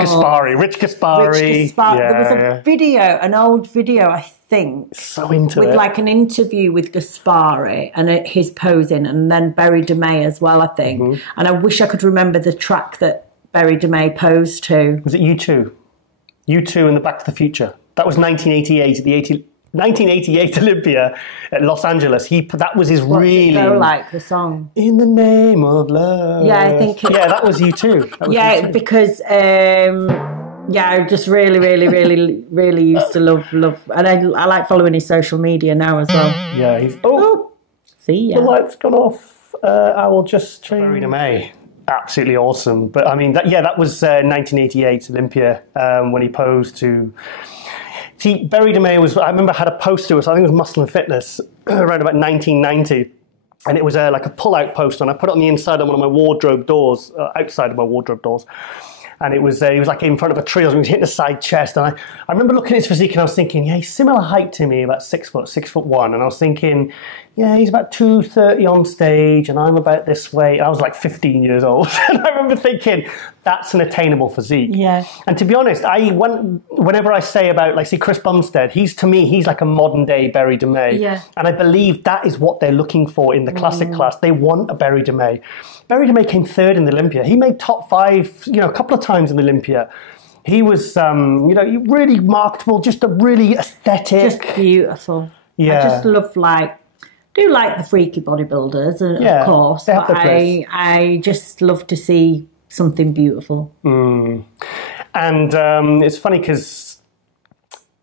Rich Kaspari. There was a video, an old video, I think. So into with it. like an interview with Gaspari and his posing, and then Barry DeMay as well, I think. And I wish I could remember the track that Barry DeMay posed to. Was it U2? U2 and the Back to the Future. That was 1988, 1988 Olympia at Los Angeles. That was his really... What's it go like, the song? In the name of love. Yeah, I think... that was you too. Because... I just really used to love... And I like following his social media now as well. Yeah, he's... See ya. The light's gone off. I will just change... Barry DeMay. Absolutely awesome. But I mean, that was 1988 Olympia when he posed to... See, Barry DeMay I remember had a poster, so I think it was Muscle and Fitness, around about 1990. And it was like a pull-out poster, and I put it on the inside of one of my wardrobe doors, outside of my wardrobe doors. And it was he was like in front of a tree, I was hitting the side chest. And I remember looking at his physique and I was thinking, he's similar height to me, about 6'1". And I was thinking, yeah, he's about 230 on stage, and I'm about this way. I was like 15 years old, and I remember thinking, that's an attainable physique. Yeah. And to be honest, whenever I say about, like, see, Chris Bumstead, he's like a modern-day Barry DeMay. Yeah. And I believe that is what they're looking for in the classic class. They want a Barry DeMay. Barry DeMay came third in the Olympia. He made top 5, a couple of times in the Olympia. He was, really marketable, just a really aesthetic. Just beautiful. Yeah. I just love, do like the freaky bodybuilders, of course, but I just love to see something beautiful. And it's funny because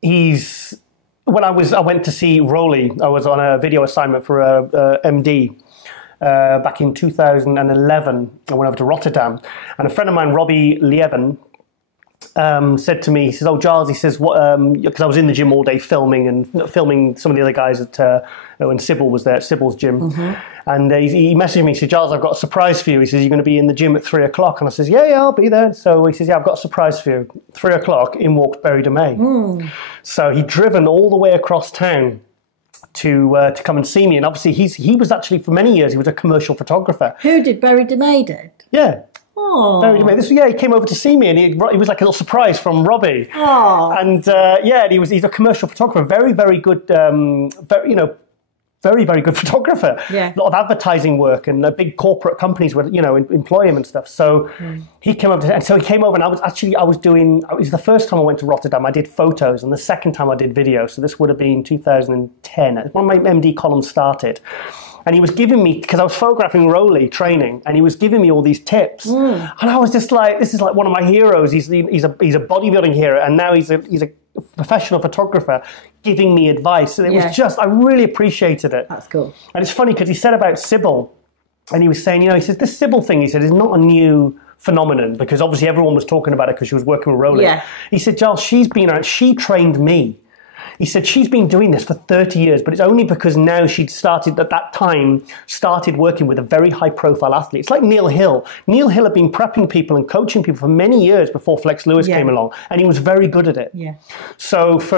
when I went to see Rosie, I was on a video assignment for a MD back in 2011. I went over to Rotterdam, and a friend of mine, Robbie Lieven, said to me, he says, "Oh, Giles," he says, because I was in the gym all day filming some of the other guys when Sybil was there at Sybil's gym. And he messaged me, he said, "Giles, I've got a surprise for you." He says, "You're going to be in the gym at 3 o'clock. And I says, yeah, I'll be there. So he says, "Yeah, I've got a surprise for you." 3 o'clock, in walked Barry DeMay. So he'd driven all the way across town to come and see me. And obviously he was actually, for many years, he was a commercial photographer. Who did Barry DeMay did? Yeah. Oh. Barry DeMay. He came over to see me, and he was like a little surprise from Robbie. Oh. And he's a commercial photographer, very, very good, very, very good photographer. Yeah. A lot of advertising work, and big corporate companies would, employ him and stuff. So he came over, and so he came over, and it was the first time I went to Rotterdam. I did photos, and the second time I did video. So this would have been 2010. When my MD column started. And he was giving me, because I was photographing Rosie training, and he was giving me all these tips. And I was just like, this is like one of my heroes. He's a bodybuilding hero, and now he's a professional photographer giving me advice. And it was just, I really appreciated it. That's cool. And it's funny because he said about Sybil, and he was saying, he says, this Sybil thing, he said, is not a new phenomenon, because obviously everyone was talking about it because she was working with Rosie. Yeah. He said, Giles, she trained me. He said, she's been doing this for 30 years, but it's only because now she'd started working with a very high-profile athlete. It's like Neil Hill. Neil Hill had been prepping people and coaching people for many years before Flex Lewis came along, and he was very good at it. Yeah. So he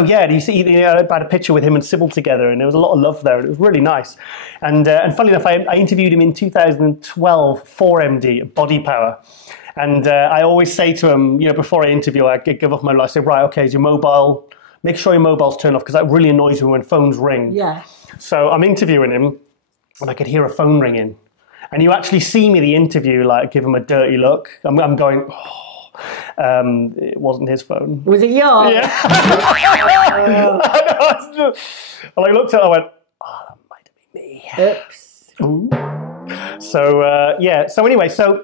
had a picture with him and Sybil together, and there was a lot of love there, and it was really nice. And funny enough, I interviewed him in 2012 for MD, Body Power. And I always say to him, before I interview, I give off my life. I say, right, okay, is your mobile? Make sure your mobile's turned off, because that really annoys me when phones ring. Yeah. So I'm interviewing him, and I could hear a phone ringing. And you actually see me the interview, give him a dirty look. I'm going, it wasn't his phone. Was it yours? Yeah. And I looked at it, I went, oh, that might have been me. Oops. Ooh. So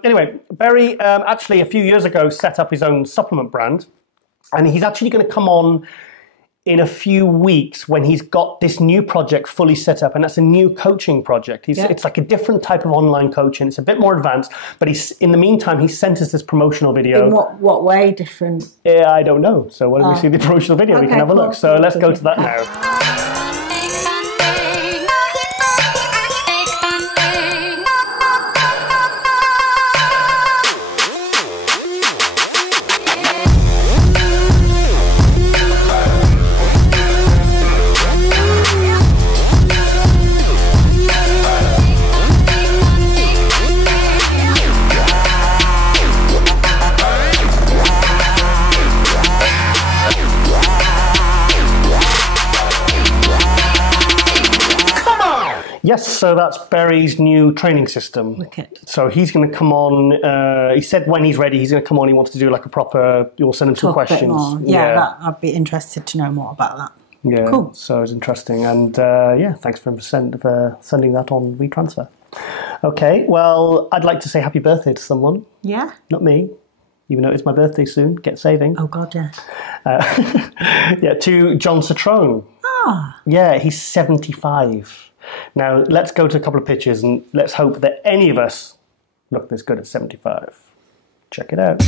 anyway, Barry actually a few years ago set up his own supplement brand, and he's actually going to come on in a few weeks when he's got this new project fully set up, and that's a new coaching project. It's like a different type of online coaching. It's a bit more advanced, but in the meantime, he sent us this promotional video. In what way different? Yeah, I don't know. So why don't we see the promotional video? We can have a look. So let's go to that now. Yes, so that's Barry's new training system. Okay. So he's going to come on, he said when he's ready, he's going to come on, he wants to do like a proper, you'll send him some questions. Yeah, I'd be interested to know more about that. Yeah, cool. So it's interesting. And thanks for sending that on WeTransfer. Okay, well, I'd like to say happy birthday to someone. Yeah? Not me, even though it's my birthday soon. Get saving. Oh, God, yeah. To John Citrone. Ah. Yeah, he's 75. Now, let's go to a couple of pictures and let's hope that any of us look this good at 75. Check it out.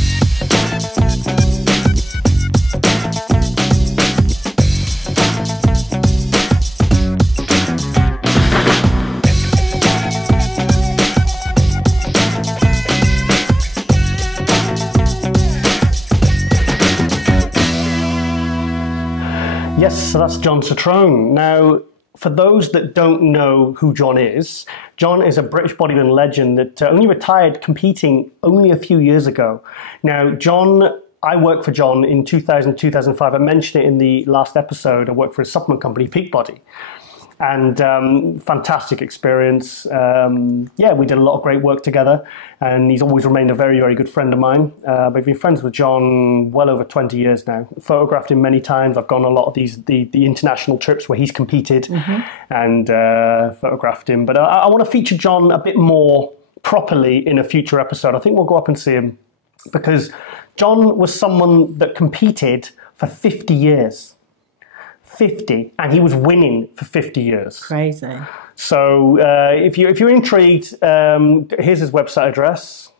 Yes, so that's John Citrone. Now, for those that don't know who John is a British bodybuilding legend that only retired competing only a few years ago. Now, I worked for John in 2000, 2005. I mentioned it in the last episode. I worked for a supplement company, Peak Body. And fantastic experience. We did a lot of great work together, and he's always remained a very, very good friend of mine. I've been friends with John well over 20 years now. Photographed him many times. I've gone on a lot of the international trips where he's competed and photographed him. But I want to feature John a bit more properly in a future episode. I think we'll go up and see him, because John was someone that competed for 50 years. 50, and he was winning for 50 years. Crazy. So if you're intrigued, here's his website address,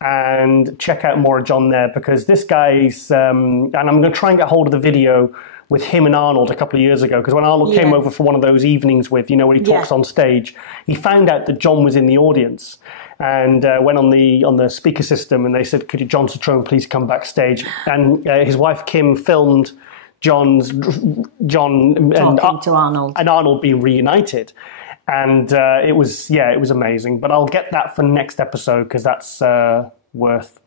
and check out more of John there, because this guy's, and I'm going to try and get hold of the video with him and Arnold a couple of years ago, because when Arnold came over for one of those evenings with, when he talks on stage, he found out that John was in the audience, and went on the speaker system, and they said, could John Citrone please come backstage? And his wife Kim filmed John talking to Arnold, and Arnold being reunited, and it was amazing. But I'll get that for next episode, because that's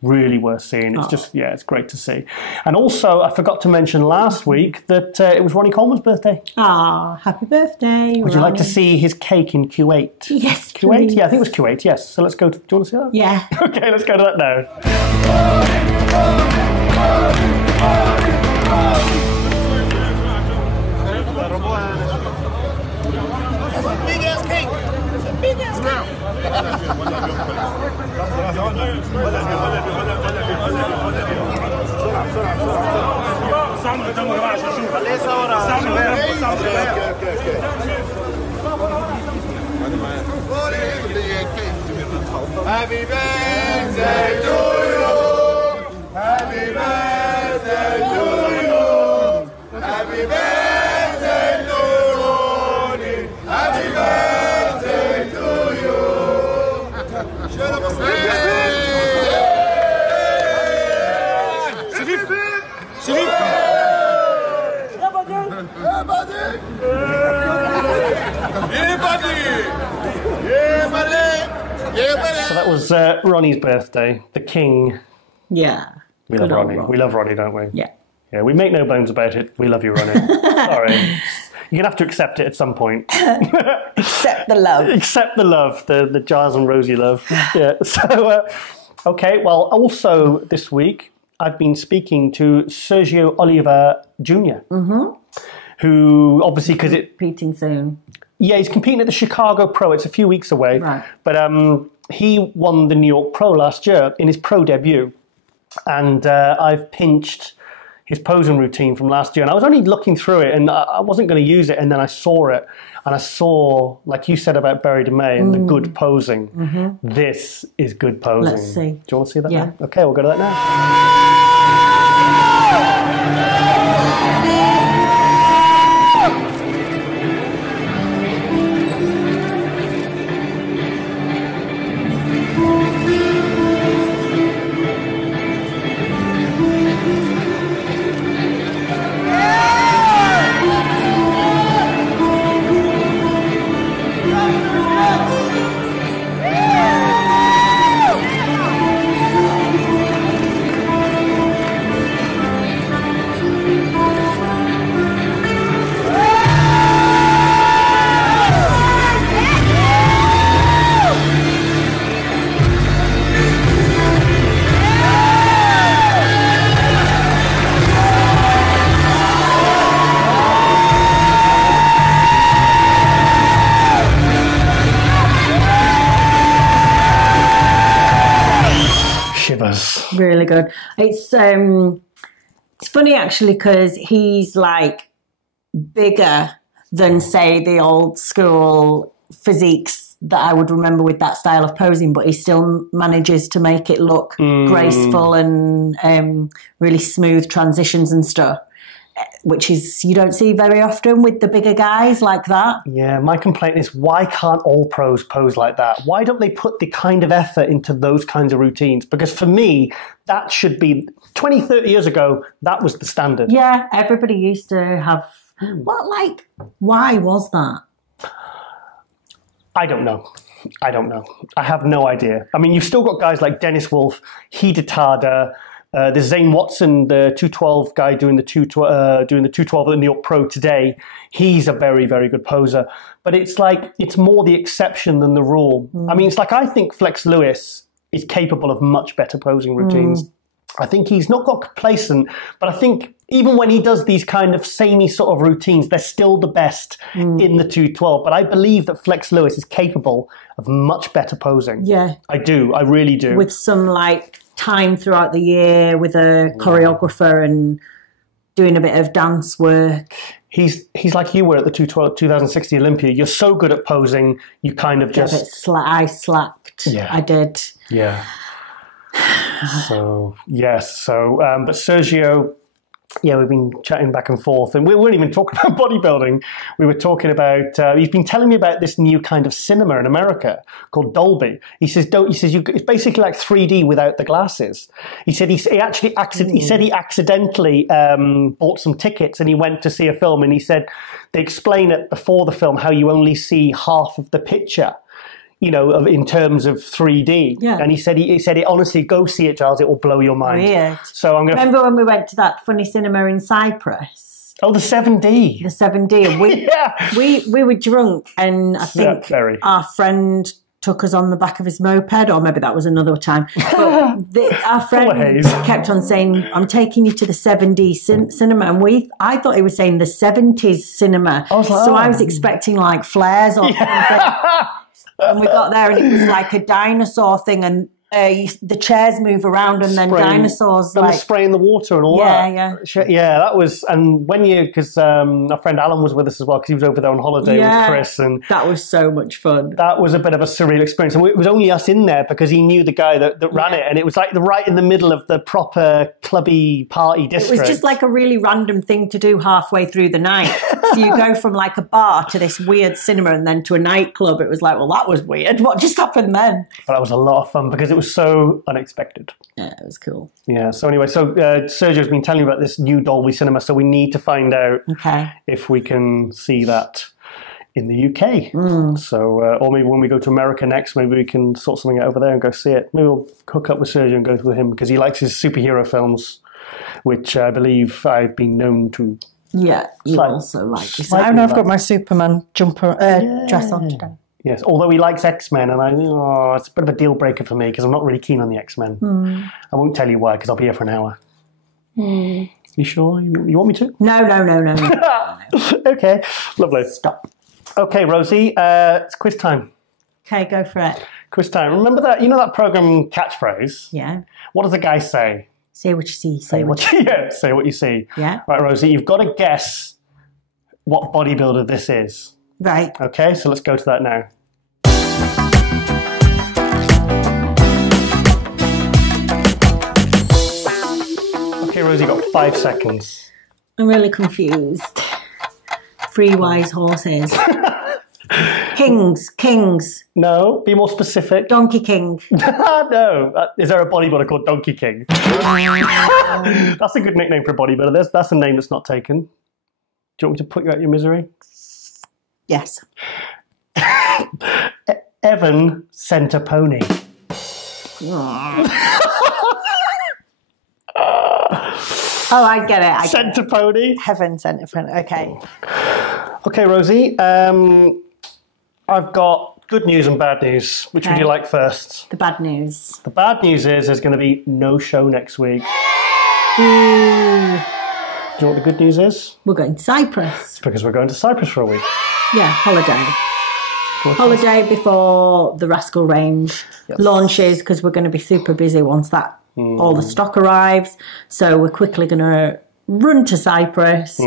really worth seeing. It's it's great to see. And also, I forgot to mention last week that it was Ronnie Coleman's birthday. Ah, happy birthday! Would you like to see his cake in Kuwait? Yes, Kuwait. Please. Yeah, I think it was Kuwait. Yes. So let's go. Do you want to see that? Yeah. Okay, let's go to that now. Big ass cake. It's a big ass cake. Happy birthday to you. Happy birthday to you. Happy birthday to Ronnie. Happy birthday to you. Shut up, Sharif. Sharif. Yeah, buddy. So that was Ronnie's birthday, the king. Yeah. We love Ronnie. We love Ronnie, don't we? Yeah. Yeah, we make no bones about it. We love you, Ronnie. Sorry. You're going to have to accept it at some point. Accept the love. Accept the love, the Giles and Rosie love. Yeah. So, okay, well, also this week, I've been speaking to Sergio Oliva Jr., who obviously, because it... Competing soon. Yeah, he's competing at the Chicago Pro. It's a few weeks away. Right. But he won the New York Pro last year in his pro debut. And I've pinched his posing routine from last year. And I was only looking through it, and I wasn't going to use it. And then I saw it. And I saw, like you said about Buried in May, and the good posing. This is good posing. Let's see. Do you want to see that now? Okay, we'll go to that now. Really good. It's funny actually, because he's like bigger than say the old school physiques that I would remember with that style of posing, but he still manages to make it look graceful and really smooth transitions and stuff, which is you don't see very often with the bigger guys like that. Yeah, my complaint is, why can't all pros pose like that? Why don't they put the kind of effort into those kinds of routines? Because for me, that should be 20, 30 years ago, that was the standard. Yeah, everybody used to have Why was that? I don't know. I have no idea. I mean, you've still got guys like Dennis Wolf, Hidetada, there's Zane Watson, the 212 guy doing the 212 at the New York Pro today. He's a very, very good poser. But it's like, it's more the exception than the rule. I mean, it's like, I think Flex Lewis is capable of much better posing routines. I think he's not got complacent, but I think even when he does these kind of samey sort of routines, they're still the best in the 212. But I believe that Flex Lewis is capable of much better posing. Yeah. I do. I really do. With some time throughout the year with a choreographer and doing a bit of dance work. He's like you were at the 2016 Olympia. You're so good at posing, you kind of just... I slacked. Yeah. I did. Yeah. So, yes. So, but Sergio, we've been chatting back and forth, and we weren't even talking about bodybuilding. We were talking about, he's been telling me about this new kind of cinema in America called Dolby. He says, it's basically like 3D without the glasses. He said he accidentally bought some tickets and he went to see a film, and he said they explain it before the film how you only see half of the picture. In terms of 3D. Yeah. And he said, honestly, go see it, Giles. It will blow your mind. Weird. So I'm going to... Remember when we went to that funny cinema in Cyprus? Oh, the 7D. The 7D. And we were drunk, and I think our friend took us on the back of his moped, or maybe that was another time. But our friend kept on saying, I'm taking you to the 7D cinema. And I thought he was saying the 70s cinema. I was expecting flares or something. And we got there, and it was like a dinosaur thing, and the chairs move around, and then dinosaurs spraying the water and all that. Yeah. That was, and because our friend Alan was with us as well, because he was over there on holiday with Chris, and that was so much fun. That was a bit of a surreal experience, and it was only us in there because he knew the guy that ran it, and it was like right in the middle of the proper clubby party district. It was just like a really random thing to do halfway through the night. So you go from a bar to this weird cinema, and then to a nightclub. It was like, well, that was weird. What just happened then? But that was a lot of fun because it was so unexpected. Yeah, it was cool. Yeah, so anyway, Sergio's been telling me about this new Dolby Cinema, so we need to find out if we can see that in the UK. So, or maybe when we go to America next, maybe we can sort something out over there and go see it. Maybe we'll hook up with Sergio and go with him, because he likes his superhero films, which I believe I've been known to. Yeah, you also like it. I know I've got my Superman jumper dress on today. Yes, although he likes X-Men, and it's a bit of a deal breaker for me because I'm not really keen on the X-Men. I won't tell you why, because I'll be here for an hour. You sure? You want me to? No. Okay, lovely. Stop. Okay, Rosie, it's quiz time. Okay, go for it. Quiz time. Remember that, that program Catchphrase? Yeah. What does the guy say? Say what you see. Say what you see. Yeah. Right, Rosie, you've got to guess what bodybuilder this is. Right. Okay, so let's go to that now. Okay, Rosie, you've got 5 seconds. I'm really confused. 3 wise horses. Kings. No, be more specific. Donkey King. No. Is there a bodybuilder called Donkey King? That's a good nickname for a bodybuilder. That's a name that's not taken. Do you want me to put you out your misery? Yes. Evan Centopony. Oh, I get it. Centopony. Heaven Centopony. Okay. Okay, Rosie. I've got good news and bad news. Which would you like first? The bad news. The bad news is there's going to be no show next week. Do you know what the good news is? We're going to Cyprus. It's because we're going to Cyprus for a week. Yeah, holiday. Holiday before the Rascal Range launches, because we're going to be super busy once that all the stock arrives. So we're quickly going to run to Cyprus.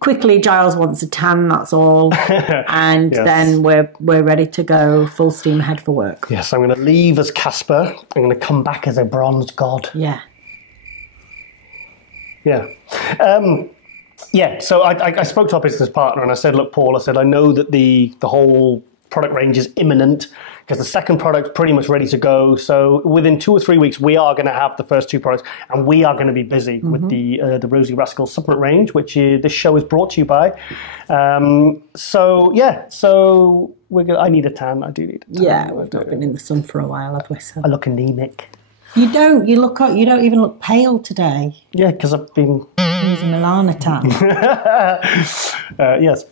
Quickly, Giles wants a tan, that's all. And then we're ready to go full steam ahead for work. Yes, I'm going to leave as Casper. I'm going to come back as a bronzed god. Yeah. Yeah. So I spoke to our business partner and I said, look, Paul, I know that the whole product range is imminent because the second product's pretty much ready to go. So within 2 or 3 weeks, we are going to have the first 2 products, and we are going to be busy with the Rosie Rascal supplement range, which this show is brought to you by. So I need a tan. I do need a tan. Yeah, we've not been in the sun for a while, have we? So. I look anemic. You don't. You don't even look pale today. Yeah, because I've been using Milana tan. Yes.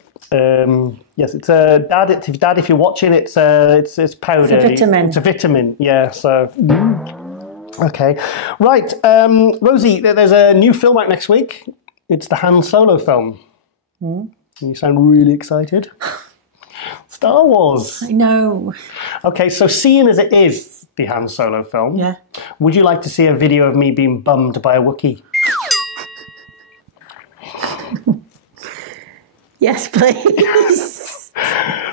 Yes, it's Dad. If you're watching, it's powder. It's a vitamin. It's a vitamin. Yeah. So. Okay. Right, Rosie. There's a new film out next week. It's the Han Solo film. You sound really excited. Star Wars. I know. Okay, so seeing as it is the Han Solo film, would you like to see a video of me being bummed by a Wookiee? Yes, please.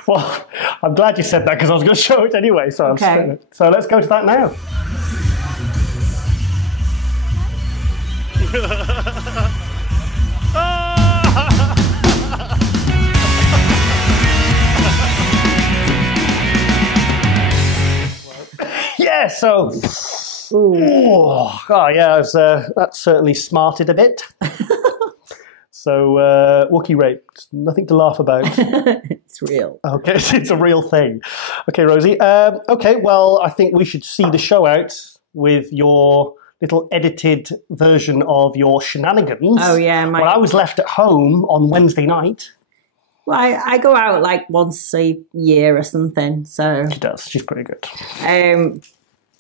Well, I'm glad you said that because I was going to show it anyway. So so let's go to that now. Yeah, so that certainly smarted a bit. So, Wookiee rape, nothing to laugh about. It's real. Okay, it's a real thing. Okay, Rosie. Okay, well, I think we should see the show out with your little edited version of your shenanigans. Oh, yeah. Well, I was left at home on Wednesday night. Well, I go out like once a year or something, so... She does. She's pretty good.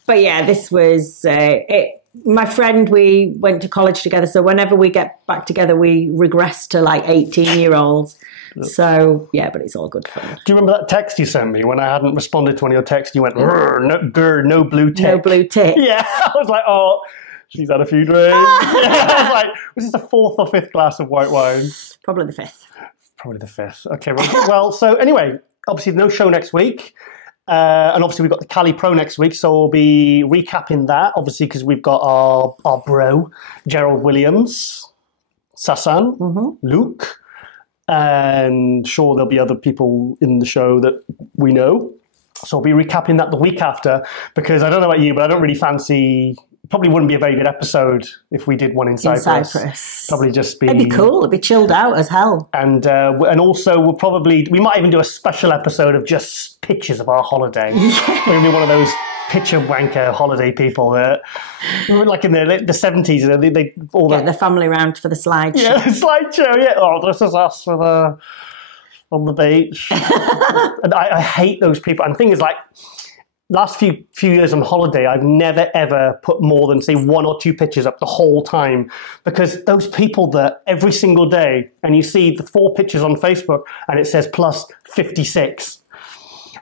But yeah, this was it. My friend, we went to college together, so whenever we get back together, we regress to like 18-year-olds. So, yeah, but it's all good fun. Do you remember that text you sent me when I hadn't responded to one of your texts? You went, no blue tick. No blue tick. Yeah, I was like, oh, she's had a few drinks. I was like, was this the 4th or 5th glass of white wine? Probably the 5th. Probably the 5th. Okay, well, so anyway, obviously no show next week. And obviously we've got the Cali Pro next week, so we'll be recapping that, obviously, because we've got our bro, Gerald Williams, Sasan, Luke, and sure there'll be other people in the show that we know. So I'll be recapping that the week after, because I don't know about you, but I don't really fancy... Probably wouldn't be a very good episode if we did one in Cyprus. Probably just be... It'd be cool. It'd be chilled out as hell. And also we might even do a special episode of just pictures of our holiday. We're going to be one of those picture wanker holiday people that, like in the 70s, they all get the family round for the slideshow. Yeah, the slideshow. Yeah. Oh, this is us on the beach. And I hate those people. And the thing is, like, last few years on holiday, I've never, ever put more than, say, 1 or 2 pictures up the whole time. Because those people that every single day, and you see the 4 pictures on Facebook, and it says plus 56.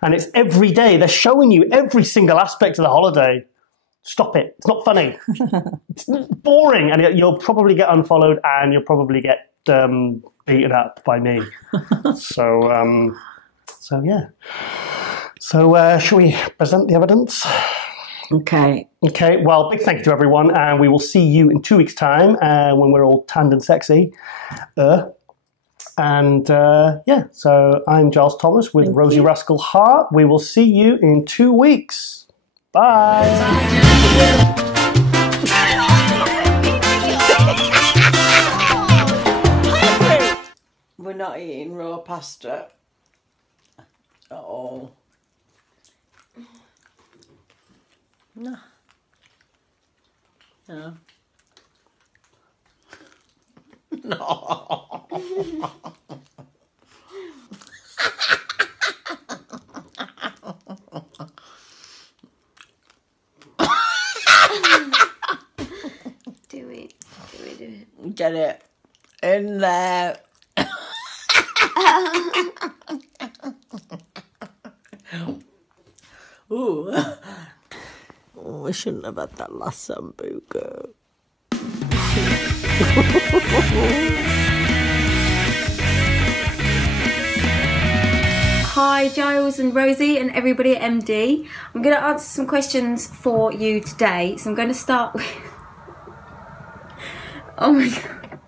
And it's every day. They're showing you every single aspect of the holiday. Stop it. It's not funny. It's boring. And you'll probably get unfollowed, and you'll probably get beaten up by me. So yeah. So, shall we present the evidence? Okay. Okay, well, big thank you to everyone, and we will see you in 2 weeks' time when we're all tanned and sexy. So I'm Giles Thomas with Rosie Rascal Hart. We will see you in 2 weeks. Bye. We're not eating raw pasta at all. No. No. No. Do it. Get it in there. Ooh. Oh, we shouldn't have had that last sambuca. Hi Giles and Rosie and everybody at MD. I'm going to answer some questions for you today. So I'm going to start with... Oh my god.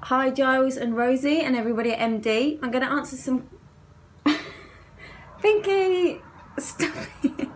Hi Giles and Rosie and everybody at MD. I'm going to answer some... Pinky, stop it.